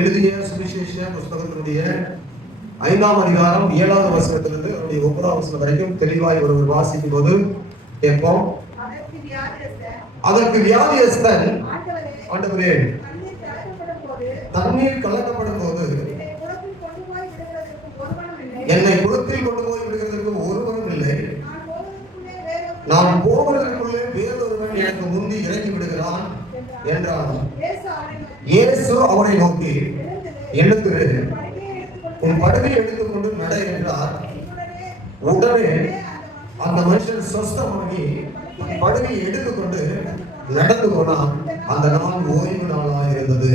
எழுதிய சுவிசேஷ புஸ்தகத்தினுடைய 5ஆம் அதிகாரம் 7வது வசனத்திலிருந்து 9வது வசனம் வரைக்கும் தெளிவாய் ஒருவர் வாசிக்கும் போது கேட்போம். அதற்கு வியாதியஸ்தன், ஆண்டவரே, தண்ணீர் கலக்கப்படும் போது என்னை குளத்தில் கொண்டு போய் விடுகிறதற்கு ஒருவரும் இல்லை. நான் போவதற்குள்ளே வேறொருவன் எனக்கு முந்தி இறங்கி விடுகிறான் என்றான். இயேசு அவனை நோக்கி, எழுந்திரு, உன் படுக்கையை எடுத்துக்கொண்டு நட என்றார். உடனே அந்த மனுஷன் சொஸ்தமாகி படுக்கையை எடுத்துக்கொண்டு நடந்து போனான். அந்த நாள் ஓய்வு நாளாக இருந்தது.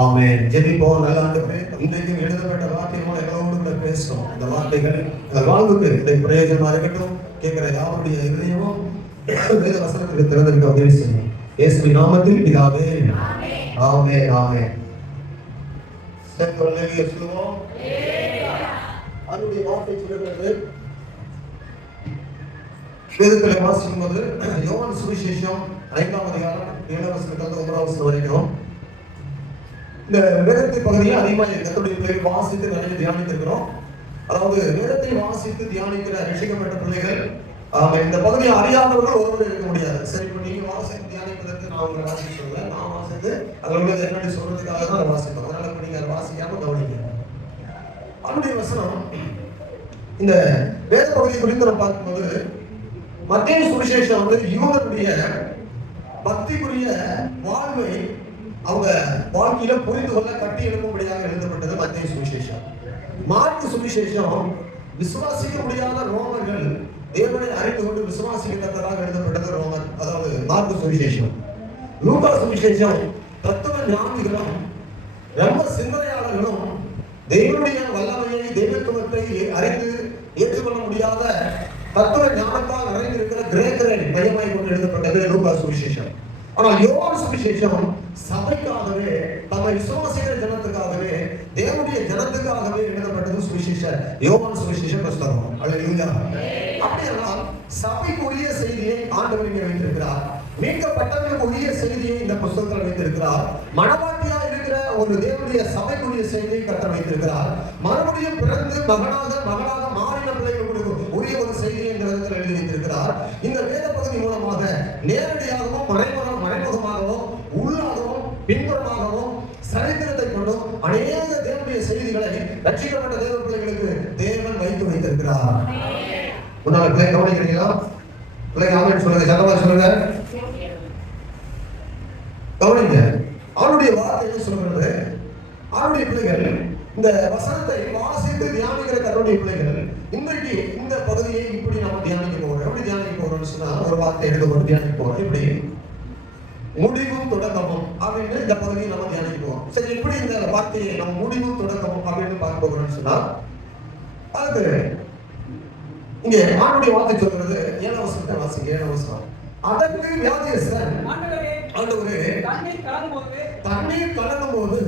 ஆமென். ஜெபிப்போம். நல்ல ஆண்டவரே, இன்றைக்கு எழுதப்பட்ட வார்த்தைகள் எங்களோடு பேசும். இந்த வார்த்தைகள் எங்கள் வாழ்வுக்கு பிரயோஜனமா இருக்கட்டும். கேட்கிற யாருடைய இதயமும் வேத வசனத்துக்கு திறந்திருக்க உதவி செய்யும். இயேசுவின் நாமத்தில் பிதாவே, ஆமென். ஆமென். சொல்லுவோம். அவருடைய வார்த்தை சொல்லுகிறது. வேதத்தில் வாசிக்கும் போது யோவான் சுவிசேஷம் 5ஆம் அதிகாரம் 7வது வசனத்திலிருந்து 9வது வசனம் வரைக்கும் இந்த வேதத்தை பகுதியை அதிகமாக கர்த்தருடைய பிள்ளைகள் வாசித்து நிறைய தியானித்திருக்கிறோம். அதாவது வேதத்தை வாசித்து தியானிக்கிற ரட்சிக்கப்பட்ட பிள்ளைகள் இந்த பகுதியை அறியாதவர்கள் ஒருவர் இருக்க முடியாது. சரி, இப்போ நீங்க வாசித்து தியானிப்பதற்கு நான் உங்களை வாசிக்க சொல்ல, நான் வாசித்து அதில் உள்ளது என்னன்னு சொல்றதுக்காக தான் வாசிப்பேன். அதனால இப்போ நீங்க அதை வாசிக்காம கவனிங்க. அவருடைய வசனம் இந்த வேத பகுதியை குறித்து நம்ம பார்க்கும்போது மத்தேயு சுவிசேஷம் யூதருடைய பக்திக்குரிய வாழ்வை அவங்க வாழ்க்கையில புரிந்து கொள்ள கட்டி எழுப்பும்படியாக எழுதப்பட்டது மத்தேயு சுவிசேஷம். மார்க்கு சுவிசேஷம் விசுவாசிக்க முடியாத ரோமர்கள் தேவனை அறிந்து கொண்டு விசுவாசிக்கத்தக்கதாக எழுதப்பட்டது ரோமன், அதாவது மார்க்கு சுவிசேஷம். லூக்கா சுவிசேஷம் தத்துவ ஞானிகளும் ரொம்ப சிந்தனையாளர்களும் தேவனுடைய வல்லமையை, தெய்வத்துவத்தை அறிந்து ஏற்றுக்கொள்ள முடியாத தத்துவ ஞானத்தால் நிறைந்திருக்கிற கிரேக்கரை மையமாய் கொண்டு எழுதப்பட்டது லூக்கா சுவிசேஷம். ஆனால் யோவான் சுவிசேஷம் சபைக்காகவே, தம்மை விசுவாசிக்கிற ஜனத்துக்காகவே, தேவனுடைய ஜனத்துக்காகவே எழுதப்பட்டது சுவிசேஷம், யோவான் சுவிசேஷ புஸ்தகம். அல்லேலூயா. அப்படியானால் சபைக்குரிய செய்தியை ஆண்டவர் இங்கே வைத்திருக்கிறார். மீட்கப்பட்டவர்களுக்கு உரிய செய்தியை இந்த புஸ்தகத்தில் வைத்திருக்கிறார். மனவாட்டியா இருக்கிற ஒரு தேவனுடைய சபைக்குரிய செய்தியை கர்த்தர் வைத்திருக்கிறார். மறுபடியும் பிறந்து மகளாக மாறின பிள்ளைகளுக்கு உரிய ஒரு செய்தியை இந்த விதத்தில் எழுதி வைத்திருக்கிறார். இந்த வேத பகுதி மூலமாக நேரடியாகவும் மறைமுகமாகவும் உள்ளாகவும் பின்புறமாகவும் சரித்திரத்தை கொண்டும் அநேக தேவனுடைய செய்திகளை ரட்சிக்கப்பட்ட தேவ பிள்ளைகளுக்கு தேவன் வைத்து வைத்திருக்கிறார். உன்னால பிள்ளை கவனிக்கிறீங்களா? பிள்ளைங்க ஆமென் சொல்லுங்க, சத்தமா சொல்லுங்க, கவனிங்க. அவருடைய வார்த்தை சொல்றது, அவருடைய பிள்ளைகள் இந்த வசனத்தை வாசித்து தியானிக்கிற கர்த்தருடைய பிள்ளைகள் இன்றைக்கு இந்த பகுதியை இப்படி நம்ம தியானிக்க போறோம். எப்படி தியானிக்க போறோம்னு சொன்னா, ஒரு வார்த்தை எடுத்து தியானிக்க போறோம். இப்படி முடிவும் தொடக்கமும் அப்படின்னு இந்த பகுதியை நம்ம தியானிக்க போறோம். சரி, எப்படி இந்த வார்த்தையை நம்ம முடிவும் தொடக்கமும் அப்படின்னு பார்க்க போகிறோம்னு சொன்னா, அதுக்கு இங்க ஆண்டுடைய வார்த்தை சொல்றது 7வது வசனத்தை வாசிங்க. 7வது வசனம். அதற்கு வியாதியஸ்தன், ஆண்டவரே, தண்ணீர் கலக்கும் போது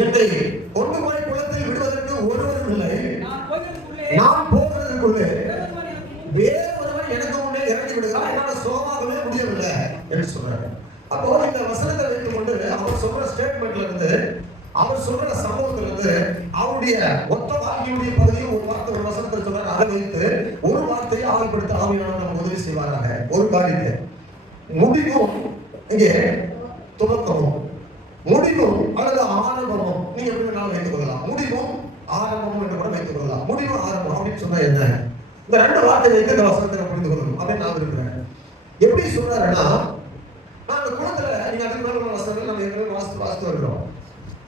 என்னை கொண்டு போய் குளத்தில் விடுவதற்கு ஒருவரும் இல்லை. நான் போகிறதுக்குள்ளே வேறொருவன் எனக்கு முன்னே இறங்கி விடுகிறான். என்னால சுகமாகவே முடியவில்லை என்று சொல்றாரு. அப்போ இந்த வசனத்தை வைத்துக் கொண்டு அவர் சொல்ற ஸ்டேட்மெண்ட்ல இருந்து, அவர் சொல்ற சம்பவத்துல இருந்து, அவருடைய மொத்த வாழ்க்கையுடைய பகுதியை ஒரு வார்த்தை ஒரு வசனத்தில் சொல்றாரு. அதை வைத்து ஒரு வார்த்தையை ஆழ்படுத்த ஆவியானவர் நமக்கு உதவி செய்வாராக. ஒரு காரியத்தை முடிவும் இங்கே துவக்கமும், முடிவும் அல்லது ஆரம்பமும் நீங்க எப்படி வேணாலும் வைத்துக் கொள்ளலாம். முடிவும் ஆரம்பமும் என்று கூட வைத்துக் கொள்ளலாம். முடிவு ஆரம்பம் அப்படின்னு சொன்னா என்ன? இந்த ரெண்டு வார்த்தை வைத்து இந்த வசனத்தை புரிந்து கொள்ளணும் அப்படின்னு நான் இருக்கிறேன். எப்படி சொல்றாருன்னா, நான் அந்த குளத்துல நீங்க அதுக்கு மேல வசனங்கள் நம்ம ஏற்கனவே வாசித்து வருகிறோம்.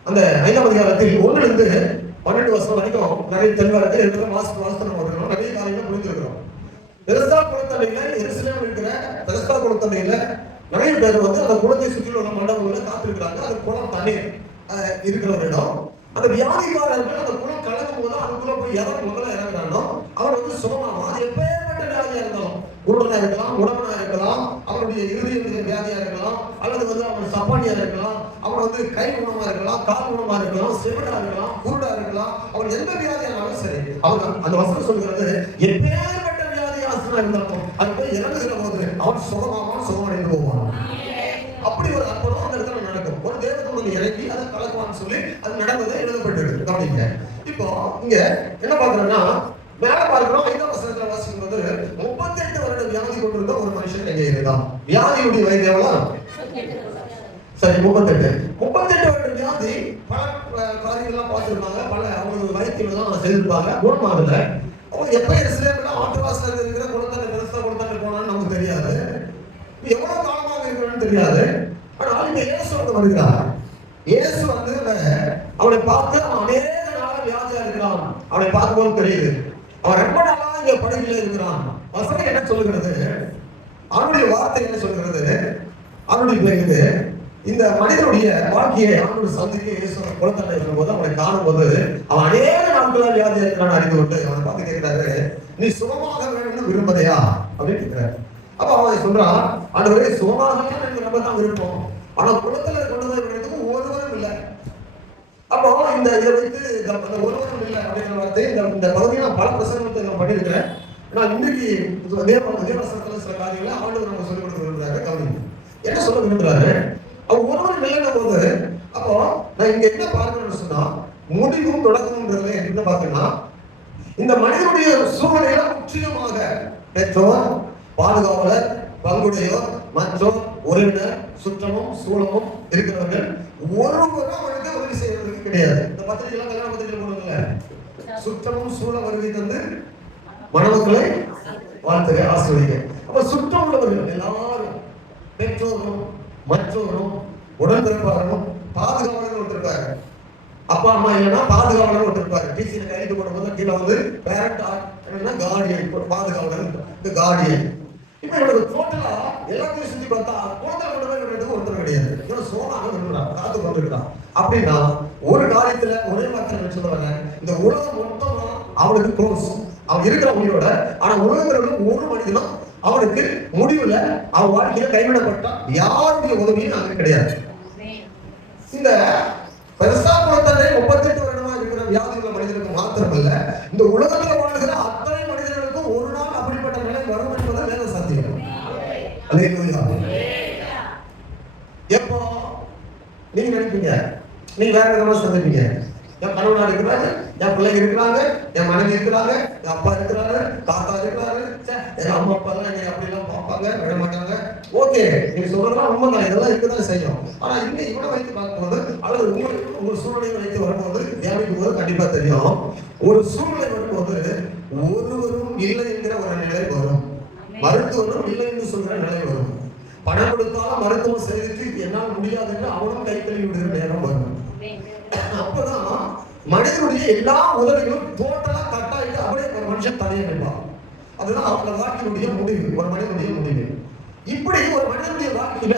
அந்த 5ஆம் அதிகாரத்தில் 1லிருந்து 12 வசனம் வரைக்கும் நிறைய தெளிவாக இருக்கிற வாசித்து நம்ம வருகிறோம். நிறைய காரியங்கள் புரிந்திருக்கிறோம். பெருசா குளத்தண்டையில, எருசலேமில் இருக்கிற பெருசா குளத்தண்டையில நிறைய பேர் அந்த குளத்தை சுற்றியுள்ள உள்ள மண்டபங்களை காத்திருக்கிறாங்க. அது குளம் தண்ணீர் இருக்கிற ஒரு இடம். அந்த வியாதிக்காரர்கள் அந்த குளம் கலக்கும் போது அதுக்குள்ள போய் முதல்ல இறங்குறானோ அவர் சுகமாகும். அது எப்பேற்பட்ட வியாதியா இருந்தாலும், குருடனா இருக்கலாம், உடம்பனா இருக்கலாம், அவருடைய இருதய வியாதியா இருக்கலாம், அல்லது அவன் சப்பானியா இருக்கலாம், அவன் கை குணமா இருக்கலாம், கால் குணமா இருக்கலாம், செவிடா இருக்கலாம், குருடா இருக்கலாம், அவன் எந்த வியாதியானாலும் சரி, அவங்க அந்த வசனம் சொல்கிறது எப்பேற்பட்ட வியாதியாசனா இருந்தாலும் அது போய் இறங்குகிற போது அவன் சுகமாவான், சுகமடைந்து போவான். அப்படி ஒரு அற்புதம் அந்த இடத்துல நடக்கும். ஒரு தேவதூதன் இறங்கி அதை கலக்குவான்னு சொல்லி அது நடந்ததை எழுதப்பட்டிருக்கு. கவனிங்க. இப்போ இங்க என்ன பாக்குறோம்னா, மேல பார்க்கிறோம் 5ஆம் வசனத்துல வாசிக்கும் போது 38 வருட வியாதி கொண்டிருந்த ஒரு மனுஷன் எங்க இருந்தான். வியாதியுடைய வயது எவ்வளவு? சரி, 38 வருட வியாதி. பல காரியங்கள்லாம் பார்த்துருப்பாங்க, பல அவங்க வைத்தியெல்லாம் செய்திருப்பாங்க, குணமாகல. அவங்க எப்ப எருசலேம்ல ஆட்டுவாசல் இருக்கிற குழந்தை பெருசா கொடுத்தாங்க போனான்னு நமக்கு தெரியாது, எவ்வளவு காலமாக இருக்கிறான்னு தெரியாது. ஆனால் இங்க இயேசு வந்து வருகிறார். இயேசு வந்து அவனை பார்த்து அவன் அநேக நாள வியாதியா இருக்கிறான். அவனை பார்க்கும்போது தெரியுது அவன் ரொம்ப நாளா இங்க படுகையில இருக்கிறான். வசனம் என்ன சொல்லுகிறது? அவனுடைய வார்த்தை என்ன சொல்லுகிறது? அவனுடைய பேரு இந்த மனிதனுடைய வாழ்க்கையை அவனோட சந்திக்க இயேசு குளத்தண்டை வரும்போது அவனை காணும் போது அவன் அநேக நாட்களா வியாதியா இருக்கிறான் அறிந்து கொண்டு அவனை பார்த்து கேட்கிறாரு, நீ சுகமாக வேணும்னு விரும்புதையா அப்படின்னு கேட்கிறாரு. அப்ப அவன் சொல்றான், ஆண்டவரே சுகமாக எனக்கு ரொம்ப தான் விருப்பம், ஆனா குளத்துல கொண்டு போய் விடுறதுக்கு ஒருவரும் இல்லை. அப்போ இந்த இதை வைத்து அந்த ஒருவரும் இல்லை அப்படிங்கிற வார்த்தை இந்த பகுதியை நான் பல பிரசங்கத்தை நான் பண்ணியிருக்கிறேன். நான் இன்னைக்கு தேவசனத்துல சில காரியங்களை ஆண்டவர் நம்ம சொல்லிக் கொடுக்க விரும்புறாரு. கவனிங்க, என்ன சொல்ல விரும்புறாரு? அவர் ஒருவரும் இல்லைன்ன போது அப்போ நான் இங்க என்ன பார்க்கணும்னு சொன்னா, முடிவும் தொடக்கம்ன்றதுல என்ன பார்க்கணும்னா, இந்த மனிதனுடைய சூழ்நிலையில முற்றிலுமாக பெற்றோர், பாதுகாவலர், பங்குடையோர், மற்றோர், உறவினர், சுற்றமும் சூழமும் இருக்கிறவர்கள் ஒருவரும் அவனுக்கு உதவி செய்வதற்கு கிடையாது. இந்த பத்திரிகைலாம் கல்யாண பத்திரிகை போடுங்கல்ல, சுற்றமும் சூழ வருகை தந்து மணமக்களை வாழ்த்துக ஆசிரியங்க. அப்ப சுற்றம் உள்ளவர்கள் எல்லாரும், பெற்றோரும் மற்றோரும் உடன்பிறப்பாரும் பாதுகாவலர்கள் ஒருத்தருப்பாரு. அப்பா அம்மா இல்லைன்னா பாதுகாவலர் ஒருத்தருப்பாரு. டிசியில கைது போடும்போது கீழே வந்து பேரண்ட் கார்டியன், பாதுகாவலர், இந்த கார்டியன். இப்ப இவனுக்கு டோட்டலா எல்லாத்தையும் சுத்தி பார்த்தா குழந்தை கொண்டு போய் விடுறதுக்கு ஒருத்தர் கிடையாது. இவன் சோனாக விடுறான், காத்து கொண்டிருக்கான். அப்படின்னா ஒரு காரியத்துல ஒரே வார்த்தை சொல்லுவாங்க, இந்த உலகம் மொத்தமா அவனுக்கு க்ளோஸ், அவன் இருக்கிற உயிரோட. ஆனா உலகத்தில் ஒரு மனிதனும் அவனுக்கு முடிவுல அவன் வாழ்க்கையில கைவிடப்பட்டா யாருடைய உதவியும் அங்க கிடையாது. இந்த பெருசா குளத்தண்டை 38 வருடமா இருக்கிற வியாதியுள்ள மனிதனுக்கு மாத்திரமல்ல, இந்த உலகத்துல வாழ்கிற அத்தனை மனிதர்களுக்கும் ஒரு நாள் அப்படிப்பட்ட நிலை வரும் என்பது வேத சாத்தியம். எப்போ நீங்க நினைப்பீங்க, நீங்க வேற விதமா சந்திப்பீங்க. என் கணவனா இருக்கிறாங்க, என் பிள்ளைங்க இருக்கிறாங்க, என் மனைவி இருக்கிறாங்க, என் அப்பா இருக்கிறாரு, தாத்தா இருக்கிறாரு, என் அம்மா அப்பா எல்லாம் என்னை அப்படி எல்லாம் பார்ப்பாங்க, விட மாட்டாங்க. ஓகே, நீங்க சொல்றதெல்லாம் உண்மைதான், இதெல்லாம் இருக்கதான் செய்யும். ஆனா இங்க இவனை வைத்து பார்க்கும்போது அல்லது உங்க சூழ்நிலையை வைத்து வரும்போது தியானிக்கும் போது கண்டிப்பா தெரியும், ஒரு சூழ்நிலை வரும்போது ஒருவரும் இல்லை என்கிற ஒரு நிலை வரும், மருத்துவரும் இல்லை என்று சொல்ற நிலை வரும். பணம் கொடுத்தாலும் மருத்துவம் செய்துட்டு என்னால் முடியாது என்று அவனும் கை கழுவி விடுகிற நேரம் வரும். அப்பதான் மனிதனுடைய எல்லா உதவிகளும் டோட்டலா கட் ஆகிட்டு அப்படியே ஒரு மனுஷன் தனியா நிற்பான். அதுதான் அவங்க வாழ்க்கையுடைய முடிவு, ஒரு மனிதனுடைய முடிவு. இப்படி ஒரு மனிதனுடைய வாழ்க்கையில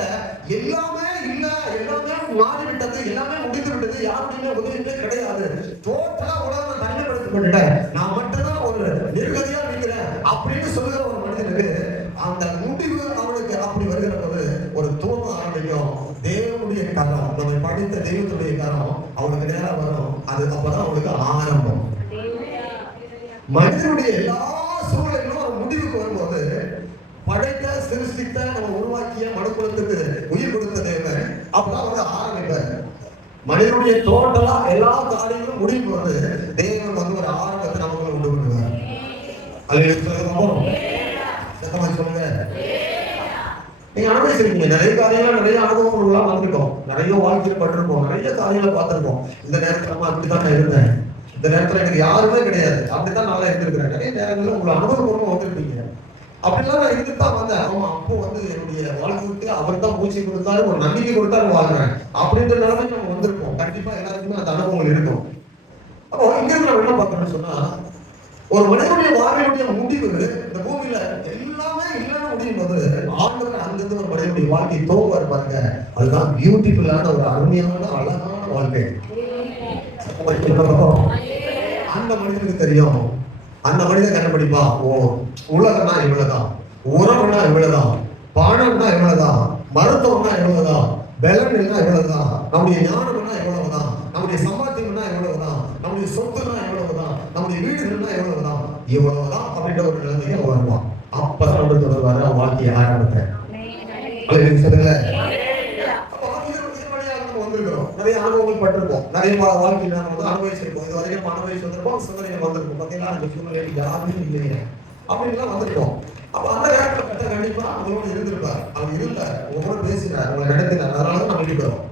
எல்லாமே இல்ல, எல்லாமே மாறிவிட்டது, எல்லாமே முடிந்து விட்டது, யாருடைய உதவியுமே கிடையாது, டோட்டலா உலகம் தனிமைப்படுத்தப்பட்டுட்டேன், நான் மட்டும்தான் ஒரு நிர்கதியா நிற்கிறேன் அப்படின்னு சொல்லுகிற ஒரு மனிதனுக்கு அந்த முடிவு அவனுக்கு அப்படி வருகிற போது ஒரு தூக்கம் ஆரம்பிக்கும். தேவனுடைய கரம், நம்ம படித்த தெய்வத்துடைய கரம் அவனுக்கு நேரம் வரும். அது அப்பதான் அவனுக்கு ஆரம்பம். மனிதனுடைய எல்லா சூழலும் ஒரு முடிவுக்கு வரும்போது படைத்த சிருஷ்டித்த நம்ம உருவாக்கிய மனுக்குலத்துக்கு உயிர் கொடுத்த தேவன் அப்பதான் வந்து ஆரம்பிப்பார். மனிதனுடைய டோட்டலா எல்லா காரியங்களும் முடிவு வந்து தேவன் வந்து ஒரு ஆரம்பத்தை நமக்கு உண்டு பண்ணுவார். அது சொல்லுங்க, நீங்க அனுபவிச்சிருக்கீங்க. நிறைய காரியங்கள், நிறைய அனுபவங்கள்லாம் வந்திருக்கோம், நிறைய வாழ்க்கையில பட்டிருக்கோம், நிறைய காரியங்களை பார்த்திருக்கோம். இந்த நேரத்துல நம்ம அப்படித்தான் நான் இருந்தேன், இந்த நேரத்துல எனக்கு யாருமே கிடையாது, அப்படித்தான் நல்லா இருந்திருக்கிறேன். நிறைய நேரங்களில் உங்களை அனுபவபூர்வமா வந்திருப்பீங்க. அப்படிலாம் நான் இருந்துதான் வந்தேன். ஆமா, அப்போ வந்து என்னுடைய வாழ்க்கைக்கு அவர் தான் மூச்சை கொடுத்தாரு, ஒரு நம்பிக்கை கொடுத்தாரு, வாழ்றேன் அப்படின்ற நிலைமைக்கு நம்ம வந்திருப்போம். கண்டிப்பா எல்லாருக்குமே அந்த அனுபவங்கள் இருக்கும். அப்போ இங்க நம்ம என்ன பார்க்கணும்னு சொன்னா, ஒரு மனிதனுடைய வாழ்க்கையுடைய முடிவு இந்த பூமியில எல்லாமே இல்லைன்னு முடியும் போது ஆண்டவர் அங்கிருந்து ஒரு மனிதனுடைய வாழ்க்கை தோங்க பாருங்க. அதுதான் பியூட்டிஃபுல்லான ஒரு அருமையான அழகான வாழ்க்கை. அந்த மனிதனுக்கு தெரியும், அந்த மனிதன் கண்டுபிடிப்பா, ஓ உலகம்னா இவ்வளவுதான், உறவுனா இவ்வளவுதான், பாடம்னா இவ்வளவுதான், மருத்துவம்னா இவ்வளவுதான், பலன்னா இவ்வளவுதான், நம்முடைய ஞானம்னா இவ்வளவுதான், நம்முடைய சம்பாத்தியம்னா இவ்வளவுதான், நம்முடைய சொத்துனா இவ்வளவுதான், நம்முடைய வீடுகள்னா இவ்வளவுதான், இவ்வளவுதான் அப்படின்ற ஒரு நிலைமைக்கு வருவான். அப்பதான் நம்ம தொடர்பாக வாழ்க்கையை ஆரம்பித்தேன். சொல்லுங்க. அப்ப இது வழியாக நம்ம நிறைய அனுபவங்கள் பட்டிருப்போம், நிறைய வாழ்க்கையில் நம்ம வந்து அனுபவிச்சிருப்போம். இது வரைக்கும் அனுபவிச்சு வந்திருப்போம், சூழ்நிலை வந்திருக்கும். பார்த்தீங்கன்னா அந்த சூழ்நிலை யாருமே இல்லையே அப்படின்லாம் வந்திருக்கோம். அப்ப அந்த நேரத்தில் கட்ட கண்டிப்பா அவங்களோட இருந்திருப்பார். அவர் இருந்தார், உங்களோட பேசினார், உங்களை நடத்தினார். அதனாலதான் நம்ம இருக்கிறோம்.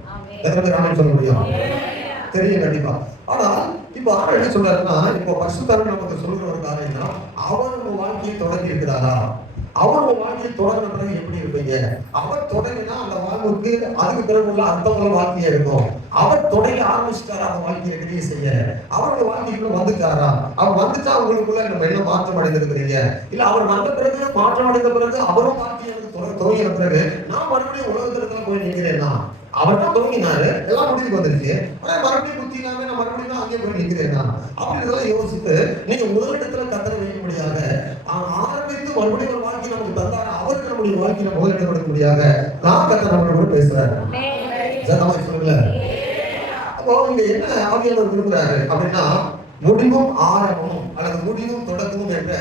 எத்தனை பேர் ஆமென் சொல்ல முடியும்? தெரியும் கண்டிப்பா. ஆனா இப்ப ஆறு என்ன சொல்றாருன்னா, இப்போ பரிசுத்தர் நமக்கு சொல்லுற ஒரு காரியம்னா, அவர் உங்க வாழ்க்கையை தொடங்கி இருக்கிறாரா? அவர் உங்க வாழ்க்கையை தொடங்கின பிறகு எப்படி இருப்பீங்க? அவர் தொடங்கினா அந்த வாழ்வுக்கு அதுக்கு பிறகு உள்ள அர்த்தமுள்ள வாழ்க்கையா இருக்கும். அவர் தொடங்கி ஆரம்பிச்சுட்டாரா அந்த வாழ்க்கையை கிரியை செய்ய? அவருடைய வாழ்க்கைக்குள்ள வந்துட்டாரா? அவர் வந்துட்டா அவங்களுக்குள்ள நம்ம என்ன மாற்றம் அடைந்திருக்கிறீங்க? இல்ல அவர் வந்த பிறகு மாற்றம் அடைந்த பிறகு அவரும் வாழ்க்கையை துவங்கின பிறகு நான் மறுபடியும் உலகத்துல போய் நிற்கிறேன்னா, அவர் தான் துவங்கினாரு, எல்லாம் முடிவுக்கு வந்துருச்சு. ஆனா மறுபடியும் புத்தி இல்லாம நான் மறுபடியும் தான் அங்கே போய் நிற்கிறேன்னா அப்படின்றதெல்லாம் யோசித்து நீங்க முதலிடத்துல கத்தரை வைக்கும்படியாக ஆரம்பித்து மறுபடியும் ஒரு வாழ்க்கை நமக்கு தந்தாரு. அவருக்கு நம்முடைய வாழ்க்கையில முதலிடம் கொடுக்கும்படியாக நான் கத்தரை நம்மளோட பேசுறேன். சொல்லுங்க. அப்போ இங்க என்ன ஆவியானவர் விரும்புறாரு அப்படின்னா, முடிவும் ஆரம்பமும் அல்லது முடிவும் தொடக்கமும் என்ற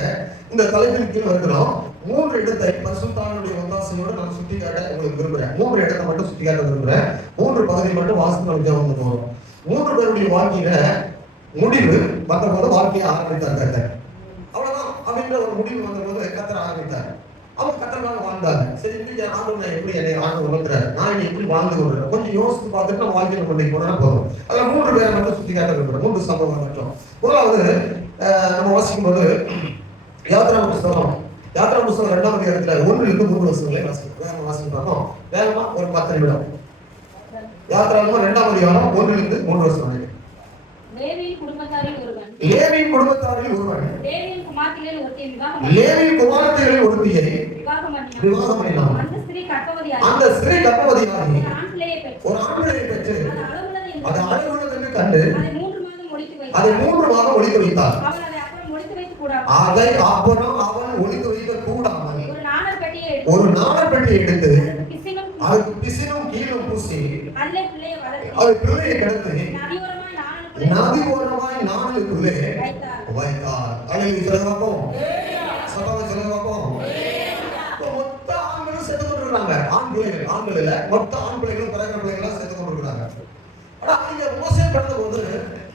இந்த தலைப்பின் கீழ் வருகிறோம். 3 இடத்தை பரிசுத்தாவினுடைய ஒத்தாசையோடு நான் சுட்டி காட்ட உங்களுக்கு விரும்புறேன். 3 இடத்தை மட்டும் சுட்டி காட்ட விரும்புறேன். 3 பகுதி மட்டும் வாசித்து நம்ம ஜெபம் போறோம். 3 பேருடைய வாழ்க்கையில முடிவு வந்தபோது வாழ்க்கையை ஆரம்பித்தார் கர்த்தர். அவ்வளவுதான் அப்படின்ற ஒரு முடிவு வந்தபோது கர்த்தர் ஆரம்பித்தார். அவங்க கர்த்தராக வாழ்ந்தாங்க. சரி, இன்னைக்கு ஆண்டவர் எப்படி என்னை ஆண்டு வளர்க்கிறார், நான் என்னை எப்படி வாழ்ந்து கொள்றேன், கொஞ்சம் யோசித்து பார்த்துட்டு நம்ம வாழ்க்கையில கொண்டு போனா போதும். அதுல 3 பேரை மட்டும் சுட்டி காட்ட விரும்புறேன். 3 சம்பவம் மட்டும். முதலாவது நம்ம வாசிக்கும் போது யாத்திரா புஸ்தகம் 2ஆம் அதிகாரத்துல 1-3 வசனங்களை வாசிக்கிறோம். வேகமா ஒரு 10 நிமிடம். யாத்திரா 2ஆம் அதிகாரம் 1-3 வசனங்கள். லேவியின் குடும்பத்தாரில் ஒருவன் லேவியின் குமாரத்திகளில் ஒருத்தியை விவாகம் பண்ணினான். அந்த ஸ்திரீ கர்ப்பவதியாகி ஒரு ஆண் பிள்ளையை பெற்று அது அழகுள்ளது என்று கண்டு அதை 3 மாதம் ஒளித்து வைத்தார். அதை அப்புறம் அவன் ஒளித்து வைக்க கூடாமல் ஒரு நாணல் பெட்டியை எடுத்து அதுக்கு பிசினும் கீழும் பூசி அது பிள்ளையை கிடந்து நதி ஓரமாய் நாணலுக்குள்ளே வைத்தார். அழகு சொல்ல பார்ப்போம், சத்தமாக சொல்ல பார்ப்போம். மொத்த ஆண்களும் செத்து கொண்டிருக்கிறாங்க. ஆண்கள் இல்ல, மொத்த ஆண் பிள்ளைகளும் பிறகு பிள்ளைகளும் செத்து கொண்டிருக்கிறாங்க. ஆனா இங்க மோசே பிறந்த போது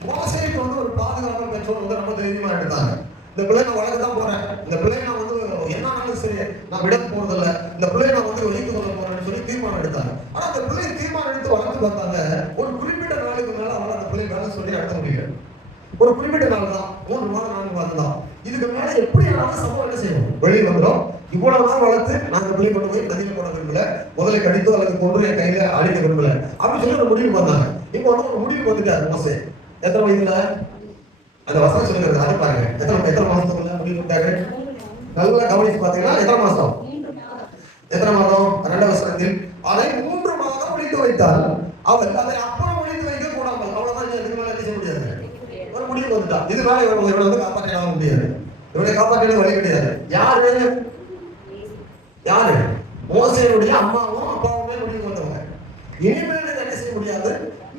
மோசேக்கு வந்து ஒரு பாதுகாப்பு பெற்றோர் வந்து ரொம்ப தைரியமா எடுத்தாங்க. இந்த பிள்ளை நான் வளர்க்க தான் போறேன், இந்த பிள்ளையை நான் வந்து என்ன ஆனாலும் சரி நான் விட போறதில்ல, இந்த பிள்ளையை நான் வந்து வைத்துக் கொள்ள போறேன்னு சொல்லி தீர்மானம் எடுத்தாங்க. ஆனா அந்த பிள்ளையை தீர்மானம் எடுத்து வளர்த்து பார்த்தாங்க. ஒரு குறிப்பிட்ட நாளுக்கு மேல அவளால் அந்த பிள்ளை வேலை சொல்லி நடத்த முடியல. ஒரு குறிப்பிட்ட நாள் தான், 3 மாதம் 4 மாதம் தான். இதுக்கு மேல எப்படி சம்பவம் என்ன செய்யணும், வெளியே வந்துடும். இவ்வளவு நாள் வளர்த்து நான் அந்த பிள்ளை கொண்டு போய் நதியில போட விரும்பல, முதல்ல கடித்தோ அல்லது கொண்டு என் கையில அடிக்க விரும்பல அப்படின்னு சொல்லி ஒரு முடிவுக்கு வந்தாங்க. இப்போ வந்து ஒரு முடிவுக்கு வந்துட்டாரு மோசே. எத்தனை வயதுல அந்த வசனம் சொல்லுறது அது பாருங்க. எத்தனை மாசத்துக்குள்ள முடிவு பண்ணிட்டாரு? நல்லா கவனிச்சு பாத்தீங்கன்னா எத்தனை மாசம்? 2 வசனத்தில் அதை 3 மாதம் ஒழித்து வைத்தார். அவர் அதை அப்புறம் ஒழித்து வைக்க கூடாமல், அவ்வளவுதான், இதுக்கு மேல என்ன செய்ய முடியாது, ஒரு முடிவு வந்துட்டா. இது மேல இவரை வந்து காப்பாற்ற முடியாது, இவரை காப்பாற்ற வழி கிடையாது. யாரு? மோசேயுடைய அம்மாவும் அப்பாவுமே முடிவு வந்தவங்க. இனிமேல் என்ன செய்ய முடியாது,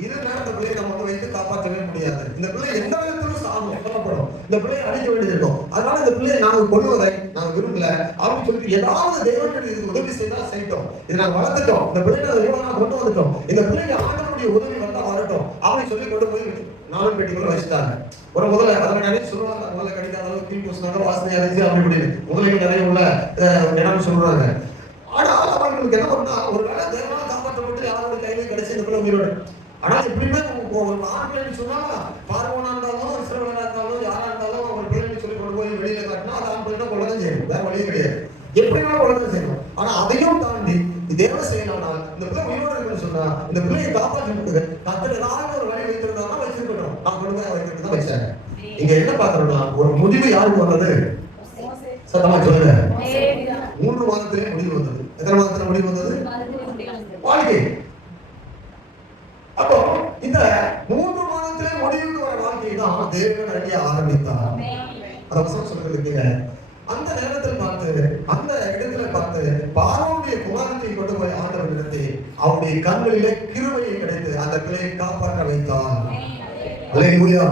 இது மேல இந்த பிள்ளையை நம்ம வந்து வைத்து காப்பாற்றவே முடியாது. இந்த பிள்ளை எந்த விதத்திலும் சாகும் சொல்லப்படும், இந்த பிள்ளையை அடிக்க வேண்டியது இருக்கும். அதனால இந்த பிள்ளையை நாங்க கொள்வதை நாங்க விரும்பல அப்படின்னு சொல்லிட்டு ஏதாவது தேவனுடைய இதுக்கு உதவி செய்தா செய்யட்டும், இதை நாங்க வளர்த்துட்டோம், இந்த பிள்ளையை கொண்டு வந்துட்டோம், இந்த பிள்ளைக்கு ஆண்டவருடைய உதவி வந்தா வரட்டும் அப்படின்னு சொல்லி கொண்டு போய் 4 பெட்டிக்குள்ள வச்சுட்டாங்க. ஒரு முதல்ல அதில் நிறைய சொல்லுவாங்க, முதல்ல கடிக்காத அளவு தீ பூசினாங்க, வாசனையா இருந்துச்சு அப்படி இப்படி முதலைக்கு நிறைய உள்ள இடம் சொல்றாங்க. ஆனா அவங்களுக்கு என்ன பண்ணா, ஒரு வேலை தேவனால காப்பாற்றப்பட்டு யாரோட கையில கிடைச்சி இந்த பிள்ளை உயிரோடு. ஆனா எப்படியுமே ஒரு ஆண் பிள்ளைன்னு சொன்னா பார்வனா இருந்தாலும் இஸ்ரவேலா இருந்தாலும் யாரா இருந்தாலும் அவங்க பிள்ளைன்னு சொல்லி கொண்டு போய் வெளியில காட்டினா அது ஆண் பிள்ளைனா கொள்ளதான் செய்யணும், வேற வழியே கிடையாது, எப்படின்னா கொள்ளதான் செய்யணும். ஆனா அதையும் தாண்டி தேவ செய்யலாம், இந்த பிள்ளை உயிரோடு இருக்குன்னு சொன்னா இந்த பிள்ளையை காப்பாற்றி கத்தர் ஏதாவது ஒரு வழி வைத்திருந்தாலும் வச்சிருக்கட்டும், நான் கொண்டு போய் வைக்கிறது தான் வச்சாங்க. இங்க என்ன பாக்குறோம்னா, ஒரு முடிவு யாருக்கு வந்தது? சத்தமா சொல்லுங்க. 3 மாதத்திலே முடிவு வந்தது. எத்தனை மாதத்துல முடிவு வந்தது? வாழ்க்கை. அப்போ இந்த 3 மாதத்திலே முடிவுக்கு வர வாழ்க்கை தான் தேவன் அடிய ஆரம்பித்தார். அந்த வசனம் சொல்றதுக்கு அந்த நேரத்தில் பார்த்து, அந்த இடத்துல பார்த்து பார்வோனுடைய குமாரத்தை கொண்டு போய் ஆண்டவர் நடத்தி அவருடைய கண்களிலே கிருபை கிடைத்து அந்த பிள்ளையை காப்பாற்ற வைத்தார். அல்லேலூயா.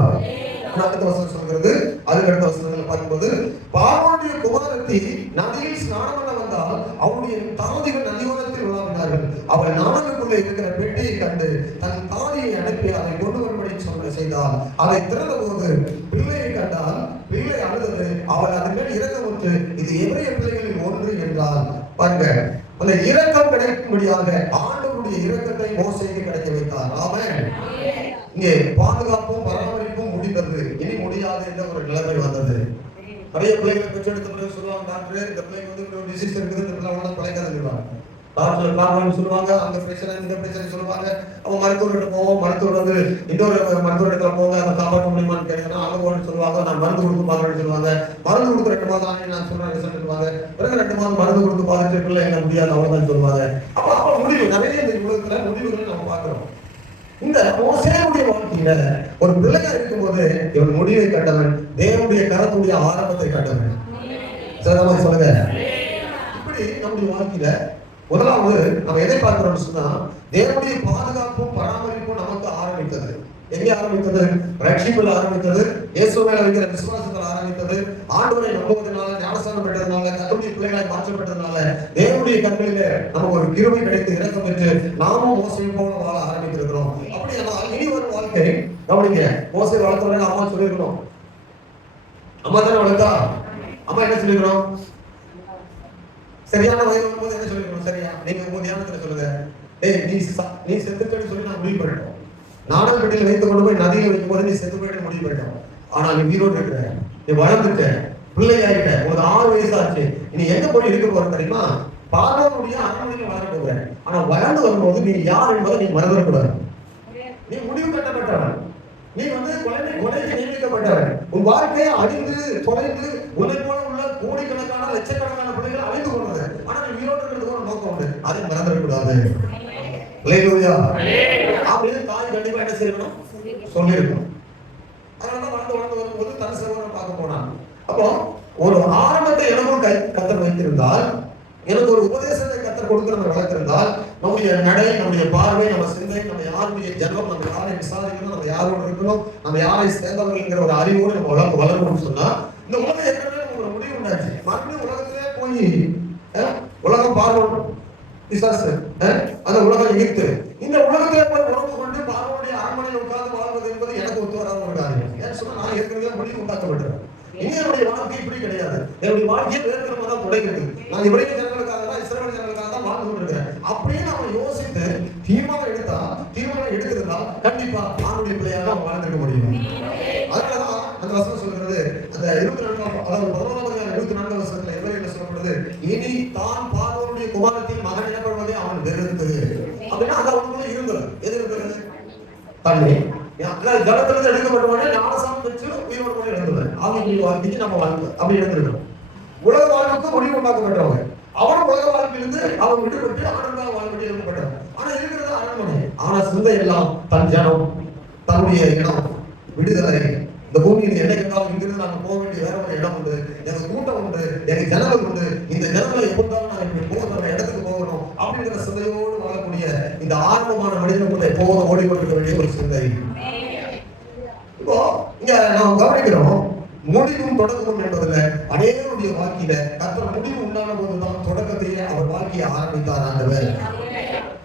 அடுத்த வசனம் சொல்கிறது, அதுக்கு அடுத்த வசனங்களை பார்க்கும்போது, பார்வோனுடைய குமாரத்தி நதியில் ஸ்நானம் பண்ண வந்தால் அவருடைய தாதிகள் நதியோரத்தில் விளாவினார்கள். அவள் நாணலுக்குள்ளே இருக்கிற பெட்டியை கண்டு தன் தாதியை அதை திறந்த போது பிள்ளையை கண்டால் பிள்ளை அழுதது, அவள் அதன் மேல் இரக்கமுற்று, இது எபிரேய பிள்ளைகளில் ஒன்று என்றால். பாருங்க, அந்த இரக்கம் கிடைக்கும்படியாக ஆண்டவருடைய இரக்கத்தை மோசேக்கு கிடைக்க வைத்தார். ஆமென். இங்கே பாதுகாப்பும் பராமரிப்பும் முடிந்தது, இனி முடியாது என்ற ஒரு நிலைமை வந்தது. நிறைய பிள்ளைகளை பெற்றெடுத்த பிறகு சொல்லுவாங்க, டாக்டர் இந்த பிள்ளைங்க வந்து ஒரு டிசீஸ் இருக்குது, இந்த பிள்ளை பிழைக்காதுன்னு டாக்டர் காரணம் சொல்லுவாங்க. அந்த பிரச்சனை இந்த பிரச்சனை சொல்லுவாங்க. அவன் மருத்துவர்கிட்ட போவோம், மருத்துவர் வந்து இன்னொரு மருத்துவரிடத்துல போங்க, அதை காப்பாற்ற முடியுமான்னு கேட்கணும். அங்க போன்னு சொல்லுவாங்க, நான் மருந்து கொடுத்து பாருன்னு சொல்லுவாங்க. மருந்து கொடுத்து 2 மாதம் ஆனே நான் சொல்றேன் ரிசல்ட் சொல்லுவாங்க. பிறகு 2 மாதம் மருந்து கொடுத்து பார்த்துட்டு பிள்ளை என்ன முடியாது அவ்வளவுதான் சொல்லுவாங்க. அப்ப முடிவு நிறைய இந்த உலகத்துல முடிவுகளை நம்ம பார்க்கிறோம். இந்த மோசேயுடைய வாழ்க்கையில ஒரு பிள்ளையா இருக்கும்போது இவன் முடிவை கண்டவன், தேவனுடைய கரத்துடைய ஆரம்பத்தை கண்டவன். சிறந்த சொல்லுங்க. இப்படி நம்முடைய வாழ்க்கையில முதலாவது நம்ம எதை பார்க்கிறோம்னு சொன்னா, தேவனுடைய பாதுகாப்பும் பராமரிப்பும் நமக்கு ஆரம்பித்தது. எங்கே ஆரம்பித்தது? ரட்சிப்பில் ஆரம்பித்தது, இயேசு மேல வைக்கிற விசுவாசத்தில் ஆரம்பித்தது, ஆண்டவரை நம்புவதனால, ஞானஸ்நானம் பெற்றதுனால, கர்த்தருடைய பிள்ளைகளாய் மாற்றப்பட்டதுனால, தேவனுடைய கண்களில நமக்கு ஒரு கிருபை கிடைத்து இரக்கம் பெற்று நாமும் மோசையை போல வாழ ஆரம்பித்திருக்கிறோம். அப்படி இனி வரும் வாழ்க்கை கவனிங்க. மோசை வளர்த்தவரை அம்மா சொல்லிருக்கணும். அம்மா தானே வளர்த்தா? அம்மா என்ன சொல்லிருக்கணும்? சரியான வயது வரும்போது என்ன சொல்லிருக்கணும்? சரியா நீங்க உங்க தியானத்துல சொல்லுங்க, ஏய் நீ செத்துட்டேன்னு சொல்லி நான் முடிவு பண்ணிட்டோம். நாடல் பெட்டியில் வைத்து கொண்டு போய் நதியில வைக்கும் போது நீ செத்து போயிட்டு முடிவு பண்ணிட்டோம். ஆனா நீ வீரோடு இருக்கிற, நீ வளர்ந்துட்ட, பிள்ளை ஆயிட்ட, உங்களுக்கு 6 வயசு ஆச்சு. நீ எங்க போய் இருக்க போற தெரியுமா? பார்வோனுடைய அரண்மனையில் வளர போகிற. ஆனா வளர்ந்து வரும்போது நீ யார் என்பதை நீ மறந்துடக்கூடாது. நீ முடிவு கட்டப்பட்டவன், நீ வந்து கொலைக்கு நியமிக்கப்பட்டவன். உன் வாழ்க்கையை அழிந்து தொலைந்து உன்னை போல உள்ள கோடிக்கணக்கான லட்சக்கணக்கான பிள்ளைகள் அழிந்து கொண்டது. ஆனா நீ வீரோடு இருக்கிறது ஒரு நோக்கம் உண்டு, அதை மறந்துடக்கூடாது. அப்படின்னு தாய் கண்டிப்பா என்ன செய்யணும்? சொல்லிருக்கணும். அதனால வளர்ந்து வரும்போது தன் சகோதரனை பார்க்க போனான். அப்போ ஒரு ஆரம்பத்தை எனக்கும் கத்தர் வைத்திருந்தால், எனக்கு ஒரு உபதேசத்தை கத்தர் கொடுக்கிறத வளர்த்திருந்தால், நம்முடைய நடை, நம்முடைய பார்வை, நம்ம சிந்தை, நம்ம யாருடைய ஜென்மம், நம்ம யாரை விசாரிக்கணும், நம்ம யாரோடு இருக்கணும், நம்ம யாரை சேர்ந்தவர்கள்ங்கிற ஒரு அறிவோடு நம்ம வளரணும்னு சொன்னா, இந்த உலகம் ஏற்கனவே ஒரு முடிவு உண்டாச்சு. மறுபடியும் உலகத்திலே போய் உலகம் பார்க்கணும் பிசாசு, அந்த உலகம் எகிப்து, இந்த உலகத்திலே போய் உறவு கொண்டு பார்வனுடைய அரண்மனையில் உட்கார்ந்து வாழ்வது என்பது எனக்கு ஒத்து வராத ஒரு காரியம். ஏன்னு சொன்னா, நான் ஏற்கனவே முடிவு உண்டாக்கப்பட்டேன். இனி என்னுடைய வாழ்க்கை இப்படி கிடையாது. என்னுடைய வாழ்க்கையை வேறுமா தான் தொடங்குது. நான் இவரைய ஜனங்களுக்காக தான், இஸ்ரவேல் ஜனங்களுக்காக தான் வாழ்ந்து கொண்டிருக்கிறேன் அப்படின்னு நம்ம யோசித்து தீர்மானம் எடுத்திருந்தா கண்டிப்பா ஆணுடைய பிள்ளையாக அவன் வாழ்ந்துக்க முடியும். அதனாலதான் அந்த வசனம் சொல்கிறது, அந்த 24 அதாவது 11 வசனத்துல எவ்வளவு சொல்லப்படுது, இனி தான் பார்வோனுடைய குமாரத்தின் மகன் எனப்படுவதே அவன் வெறுத்தது. அப்படின்னா அது அவனுக்குள்ள இருந்தது. எது இருக்கிறது? தண்ணி. ஜலத்திலிருந்து எடுக்கப்பட்டவனே ஞானசானம் பெற்று உயிரோடு கூட இருந்தது. அவங்க வாழ்க்கைக்கு நம்ம வாழ்க்கை அப்படி இருந்திருக்கணும். உலக வாழ்வுக்கு முடிவு உண்டாக்கப்பட்டவங்க. அவன் உலக வாழ்க்கையிலிருந்து அவன் விடுபட்டு ஆனந்தாக வாழ்க்கை எழுதப்பட்டவன். ஆனா இருக்கிறது அரண்மனை. ஆனா சிந்தை எல்லாம் தன் ஜனம், தன்னுடைய இடம், விடுதலை. இந்த பூமியில் என்னைக்காவது இங்கிருந்து நாங்கள் போக வேண்டிய வேற ஒரு இடம் உண்டு, எனக்கு கூட்டம் உண்டு, எனக்கு ஜனங்கள் உண்டு. இந்த ஜனங்களை எப்போதாலும் நான் இப்படி போகிற இடத்துக்கு போகணும் அப்படிங்கிற சிந்தையோடு வாழக்கூடிய இந்த ஆர்வமான மனிதனுக்குள்ள எப்போதும் ஓடிக்கொண்டிருக்க வேண்டிய ஒரு சிந்தை. இப்போ இங்க நாம் கவனிக்கிறோம், முடிவும் தொடக்கமும் என்பதுல அநேகருடைய வாழ்க்கையில கர்த்தர் முடிவு உண்டான போதுதான் தொடக்கத்தையே அவர் வாழ்க்கையை ஆரம்பித்தார் ஆண்டவர்.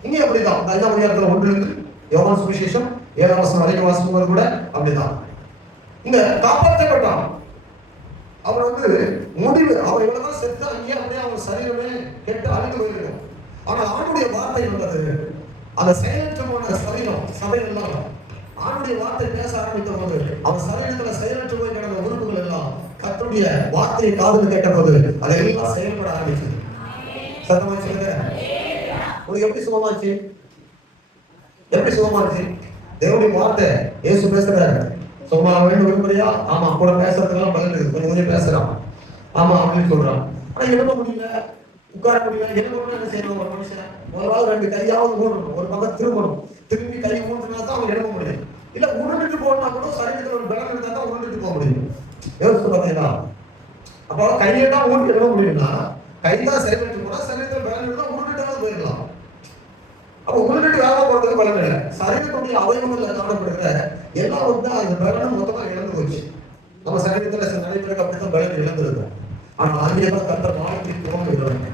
இங்கே அப்படிதான் 5ஆம் அதிகாரத்துல 1 யோவான் சுவிசேஷம் 7ஆம் வசனம் வரைக்கும் வாசிக்கும்போது கூட அப்படிதான். இந்த காப்பாற்றப்பட்டான் அவர் வந்து முடிவு, அவர் எவ்வளவுதான் செத்து அங்கேயே அப்படியே அவன் சரீரமே கெட்டு அழிந்து போயிருக்கும். ஆனா ஆண்டுடைய வார்த்தை என்பது அந்த செயலற்றமான சரீரம் சபையில் எல்லாம் ஆண்டுடைய வார்த்தை பேச ஆரம்பித்த போது அவன் சரீரத்துல செயலற்று போய் கிடந்த உறுப்புகள் எல்லாம் கர்த்தருடைய வார்த்தையை காதுல கேட்ட போது அதெல்லாம் செயல்பட ஆரம்பிச்சது. சத்தமா சொல்லுங்க, உங்களுக்கு எப்படி சுகமாச்சு? எப்படி சுகமாச்சு? தேவனுடைய வார்த்தை இயேசு பேசுறாரு. சும்மா வேண்டும் விரும்புறியா? ஆமா, கூட பேசுறதுக்கெல்லாம் பதில் இருக்கு, கொஞ்சம் கொஞ்சம் பேசுறான், ஆமா அப்படின்னு சொல்றான். ஆனா எழுத முடியல, உட்கார முடியல. என்ன செய்யணும்? ஒரு மனுஷன் முதலாவது 2 கையாவது ஊடணும், ஒரு பக்கம் திரும்பணும், திரும்பி கை ஊடுனா தான் அவன் எழுத முடியும். இல்ல உருண்டுட்டு போனா கூட சரீரத்தில் ஒரு பலம் இருந்தா தான் உருண்டுட்டு போக முடியும். யோசிச்சு பார்த்தீங்களா? அப்போ கையை தான் ஊட்டி எழுத முடியும்னா கைதான் செயல்பட்டு போனா சரீரத்தில் பலம் இருந்தா உருண்டுட்டு போயிடலாம். அப்ப உருண்டுட்டு வேலை போறதுக்கு பலன் இல்லை. சரீரத்துடைய அவயவங்கள்ல காணப்படுகிற எல்லாம் வந்து அந்த பலனும் மொத்தமா இழந்து போச்சு. நம்ம சரீரத்துல சில நடைமுறைக்கு அப்படித்தான் பலன் இழந்திருக்கும். ஆனா ஆங்கிலம் கர்த்தர் வாழ்க்கை துவங்குகிறவன்.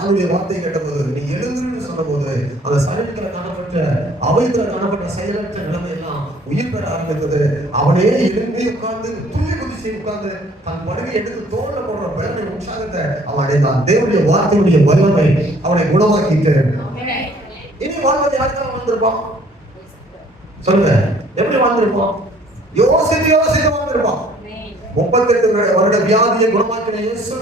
அவருடைய வார்த்தை கேட்டபோது, நீ எழுந்துன்னு சொன்ன போது அந்த சரீரத்துல காணப்பட்ட அவயத்துல காணப்பட்ட செயலற்ற நிலைமை எல்லாம் உயிர் பெற ஆரம்பித்தது. அவனே எழும்பி உட்கார்ந்து துள்ளி குதிச்சு உட்கார்ந்து தன் படுகை எடுத்து தோல்ல போடுற பலனை உற்சாகத்தை அவன் அடைந்தான். தேவனுடைய வார்த்தையுடைய வல்லமை அவனை குணமாக்கிட்டு இனி வாழ்வது யாருக்காக வாழ்ந்திருப்பான் சொல்லுங்க, எப்படி வாழ்ந்திருப்பான்? யோசித்து வாழ்ந்திருப்பான். 38 வருட வியாதியை குணமாக்கின இயேசு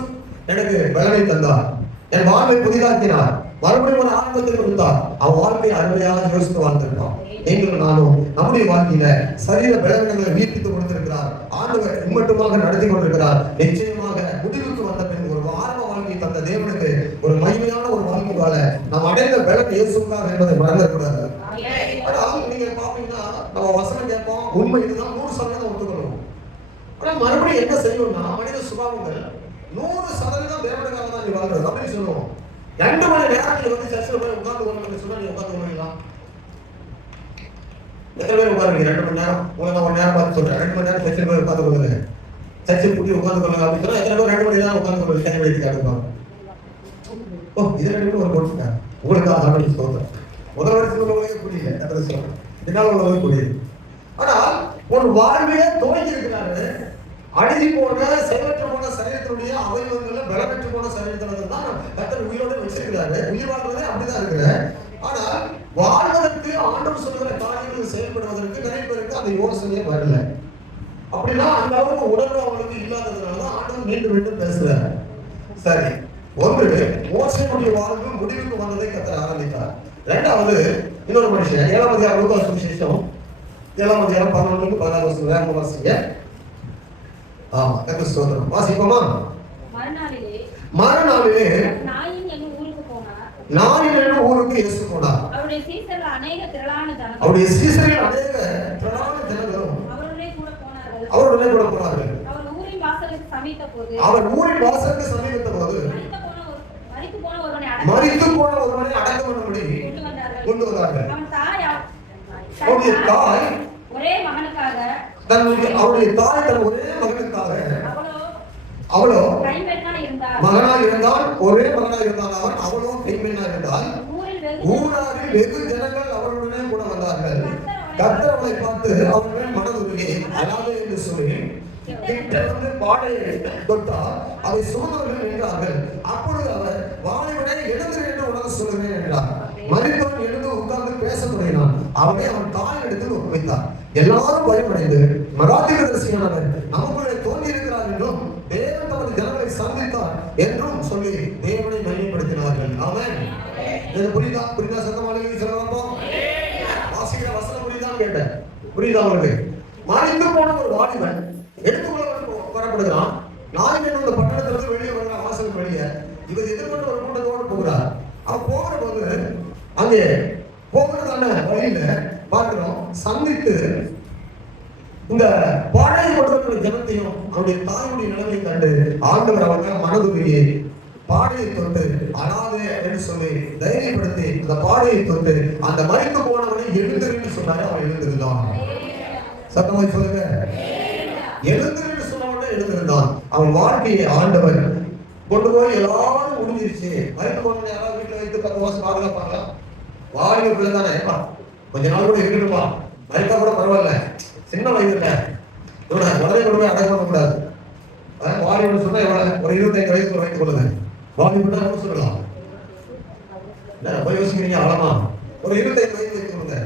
எனக்கு பலனை தந்தார், என் வாழ்வை புதிதாக்கினார், மறுபடியும் ஒரு ஆரம்பத்தை கொடுத்தார். அவன் வாழ்க்கையை அருமையாக யோசித்து வாழ்ந்திருப்பான். நீங்களும் நானும் நம்முடைய வாழ்க்கையில சரீர பலவீனங்களை வீட்டித்து கொடுத்திருக்கிறார். ஆண்டவர் இம்மட்டுமாக நடத்தி கொண்டிருக்கிறார். நிச்சயமாக முடிவுக்கு வந்த பின் ஒரு ஆரம்ப வாழ்க்கை தந்த தேவனுக்கு ஒரு மகிமையான ஒரு வாழ்க்கை வாழ நாம் அடைந்த பலன் இயேசுக்காக என்பதை மறந்துடக்கூடாது. ஆனால் நீங்க பாத்தீங்கன்னா நம்ம வசனம் கேட்போம், உண்மை இதுதான் 100% ஒத்துக்கணும். ஆனா மறுபடியும் என்ன செய்யணும்னா மனித சுபாவங்கள் 100% தேவனுக்காக தான் நீ வாழ்றது அப்படின்னு சொல்லுவோம். 2 மணி நேரம் நீங்க வந்து சர்ச்சில் போய் உட்கார்ந்து கொள்ளணும்னு சொன்னா நீங்க உட்கார்ந்து கொள்ளலாம். எத்தனை பேர் உட்காருங்க 2 மணி நேரம்? உங்களுக்கு 1 நேரம் பார்த்து சொல்றேன். 2 மணி நேரம் சர்ச்சில் போய் உட்கார்ந்து கொள்ளுங்க, சர்ச்சில் கூட்டி உட்கார்ந்து கொள்ளுங்க அப்படின்னு சொன்னா எத்தனை பேர் 2 மணி நேரம் உட்கார்ந்து கொள்ளுங்க? கை வைத்து காட்டுவாங்க. ஓ இது 2 பேரும் ஒரு கொடுத்துட்டாங்க. உங்களுக்காக ஆண்டவருக்கு ஸ்தோத்திரம். முதல் வருஷத்துல உள்ளவங்களே புரியல, எத்தனை சொல்றேன் என்னால உள்ளவங்க புரியுது. ஆனால் ஒரு வாழ்விலே துவங்கி இருக்கிறாரு. அழுகி போன செயலற்ற போன சரீரத்தினுடைய அவயவங்கள்ல பலமற்று போன சரீரத்துல தான் கர்த்தர் உயிரோடு வச்சிருக்கிறாரு. உயிர் வாழ்வதே அப்படிதான் இருக்கிற. ஆனால் வாழ்வதற்கு ஆண்டவர் சொல்லுகிற காரியங்கள் செயல்படுவதற்கு நிறைய பேருக்கு அந்த யோசனையே வரல. அப்படின்னா அந்த அளவுக்கு உணர்வு அவங்களுக்கு இல்லாததுனாலதான் ஆண்டவர் மீண்டும் மீண்டும் பேசுறாரு. சரி, ஒன்று மோசையுடைய வாழ்வு முடிவுக்கு வந்ததை கர்த்தர் ஆரம்பித்தார். இரண்டாவது இன்னொரு மனுஷன் 7ஆம் அதிகாரம் லூக்கா சுவிசேஷம் 7ஆம் அதிகாரம் 11-14 வேகமா வாசிங்க. ஆமா, கர்த்தர் ஸ்தோத்திரம். வாசிப்போமா? மறுநாளிலே நாயின் என்னும் ஊருக்கு இயேசு போனார். அவருடைய சீசர்கள் அநேக திரளான ஜனங்களும் அவருடனே கூட போனார்கள். அவர் ஊரின் வாசலுக்கு சமீபத்த போது மரித்து போன ஒருவனை அடக்கம் பண்ணும்படி கொண்டு வந்தார்கள். அவருடைய தாய் தன் ஒரே மகனுக்காக அவளோ மகனாக இருந்தால், ஒரே மகனாக இருந்தால் அவன், அவளோ கைம்பெண்ணாக இருந்தால், ஊராரில் வெகு ஜனங்கள் அவர்களுடனே கூட வந்தார்கள். கர்த்தர் அவளை பார்த்து அவர்கள் மனதுருகி அழாதே என்று சொல்லி கிட்ட வந்து பாடையை தொட்டால் அதை சுமந்தவர்கள் நின்றார்கள். அப்பொழுது அவர் வாழைவிட எழுந்து என்று உனக்கு சொல்லுகிறேன் என்றார். மரித்தவன் எழுந்து உட்கார்ந்து பேச தொடங்கினான். அவனை அவன் தாய் இடத்தில் ஒப்புவித்தார். எல்லாரும் பயமடைந்து மராத்திரதரிசியானவர் நமக்குள்ளே தோன்றி இருக்கிறார் என்றும் தேவன் தமது ஜனங்களை சந்தித்தார் என்றும் சொல்லி தேவனை மையப்படுத்தினார்கள். ஆமென். இது புரியுதா? சத்தமாக சொல்லலாம். வாசிக்கிற வசனம் புரியுதான்னு கேட்டேன். புரியுதா உங்களுக்கு? மரித்து போன ஒரு வாலிபன் எடுத்துக்கொள்ள வரப்படுகிறான். நாளைக்கு இந்த பட்டணத்திலிருந்து வெளியே வருகிறான். வாசலுக்கு வெளியே இவர் எதிர்கொண்டு ஒரு கூட்டத்தோடு போகிறார். அவன் போகிற போது அங்கே போகிறதான வழியில பார்க்கிறோம், சந்தித்து இந்த பாடையை கொடுக்கிற ஜனத்தையும் அவருடைய தாயுடைய நிலைமை கண்டு ஆண்டவர் அவர்கள் மனதுருகி பாடையை தொட்டு அழாதே என்று சொல்லி தைரியப்படுத்தி அந்த பாடையை தொட்டு அந்த மரித்து போனவனை எழுந்திருந்து சொன்னாரு. அவன் எழுந்திருந்தான். சத்தமாக சொல்லுங்க, எழுந்திருந்து சொன்னவனே எழுந்திருந்தான். அவன் வாழ்க்கையை ஆண்டவர் கொண்டு போய் எல்லாரும் முடிஞ்சிருச்சு. மரித்து போனவனை யாராவது வீட்டுல வைத்து 10 மாசம் பாதுகாப்பாங்களா? வாலிப பிள்ளை தானே, கொஞ்ச நாள் கூட இருக்கட்டுமா, மரித்தா கூட பரவாயில்ல, சின்ன வயதுல உடனே கொண்டு போய் அடக்கம் பண்ணக்கூடாது. வாலிபன் சொன்னா எவ்வளவு? ஒரு 25 வயசுக்கு வைத்துக் கொள்ளுங்க. வாலிபன் சொல்லலாம் இல்ல, போய் யோசிக்கிறீங்க ஆழமா. ஒரு 25 வயது வைத்துக் கொள்ளுங்க.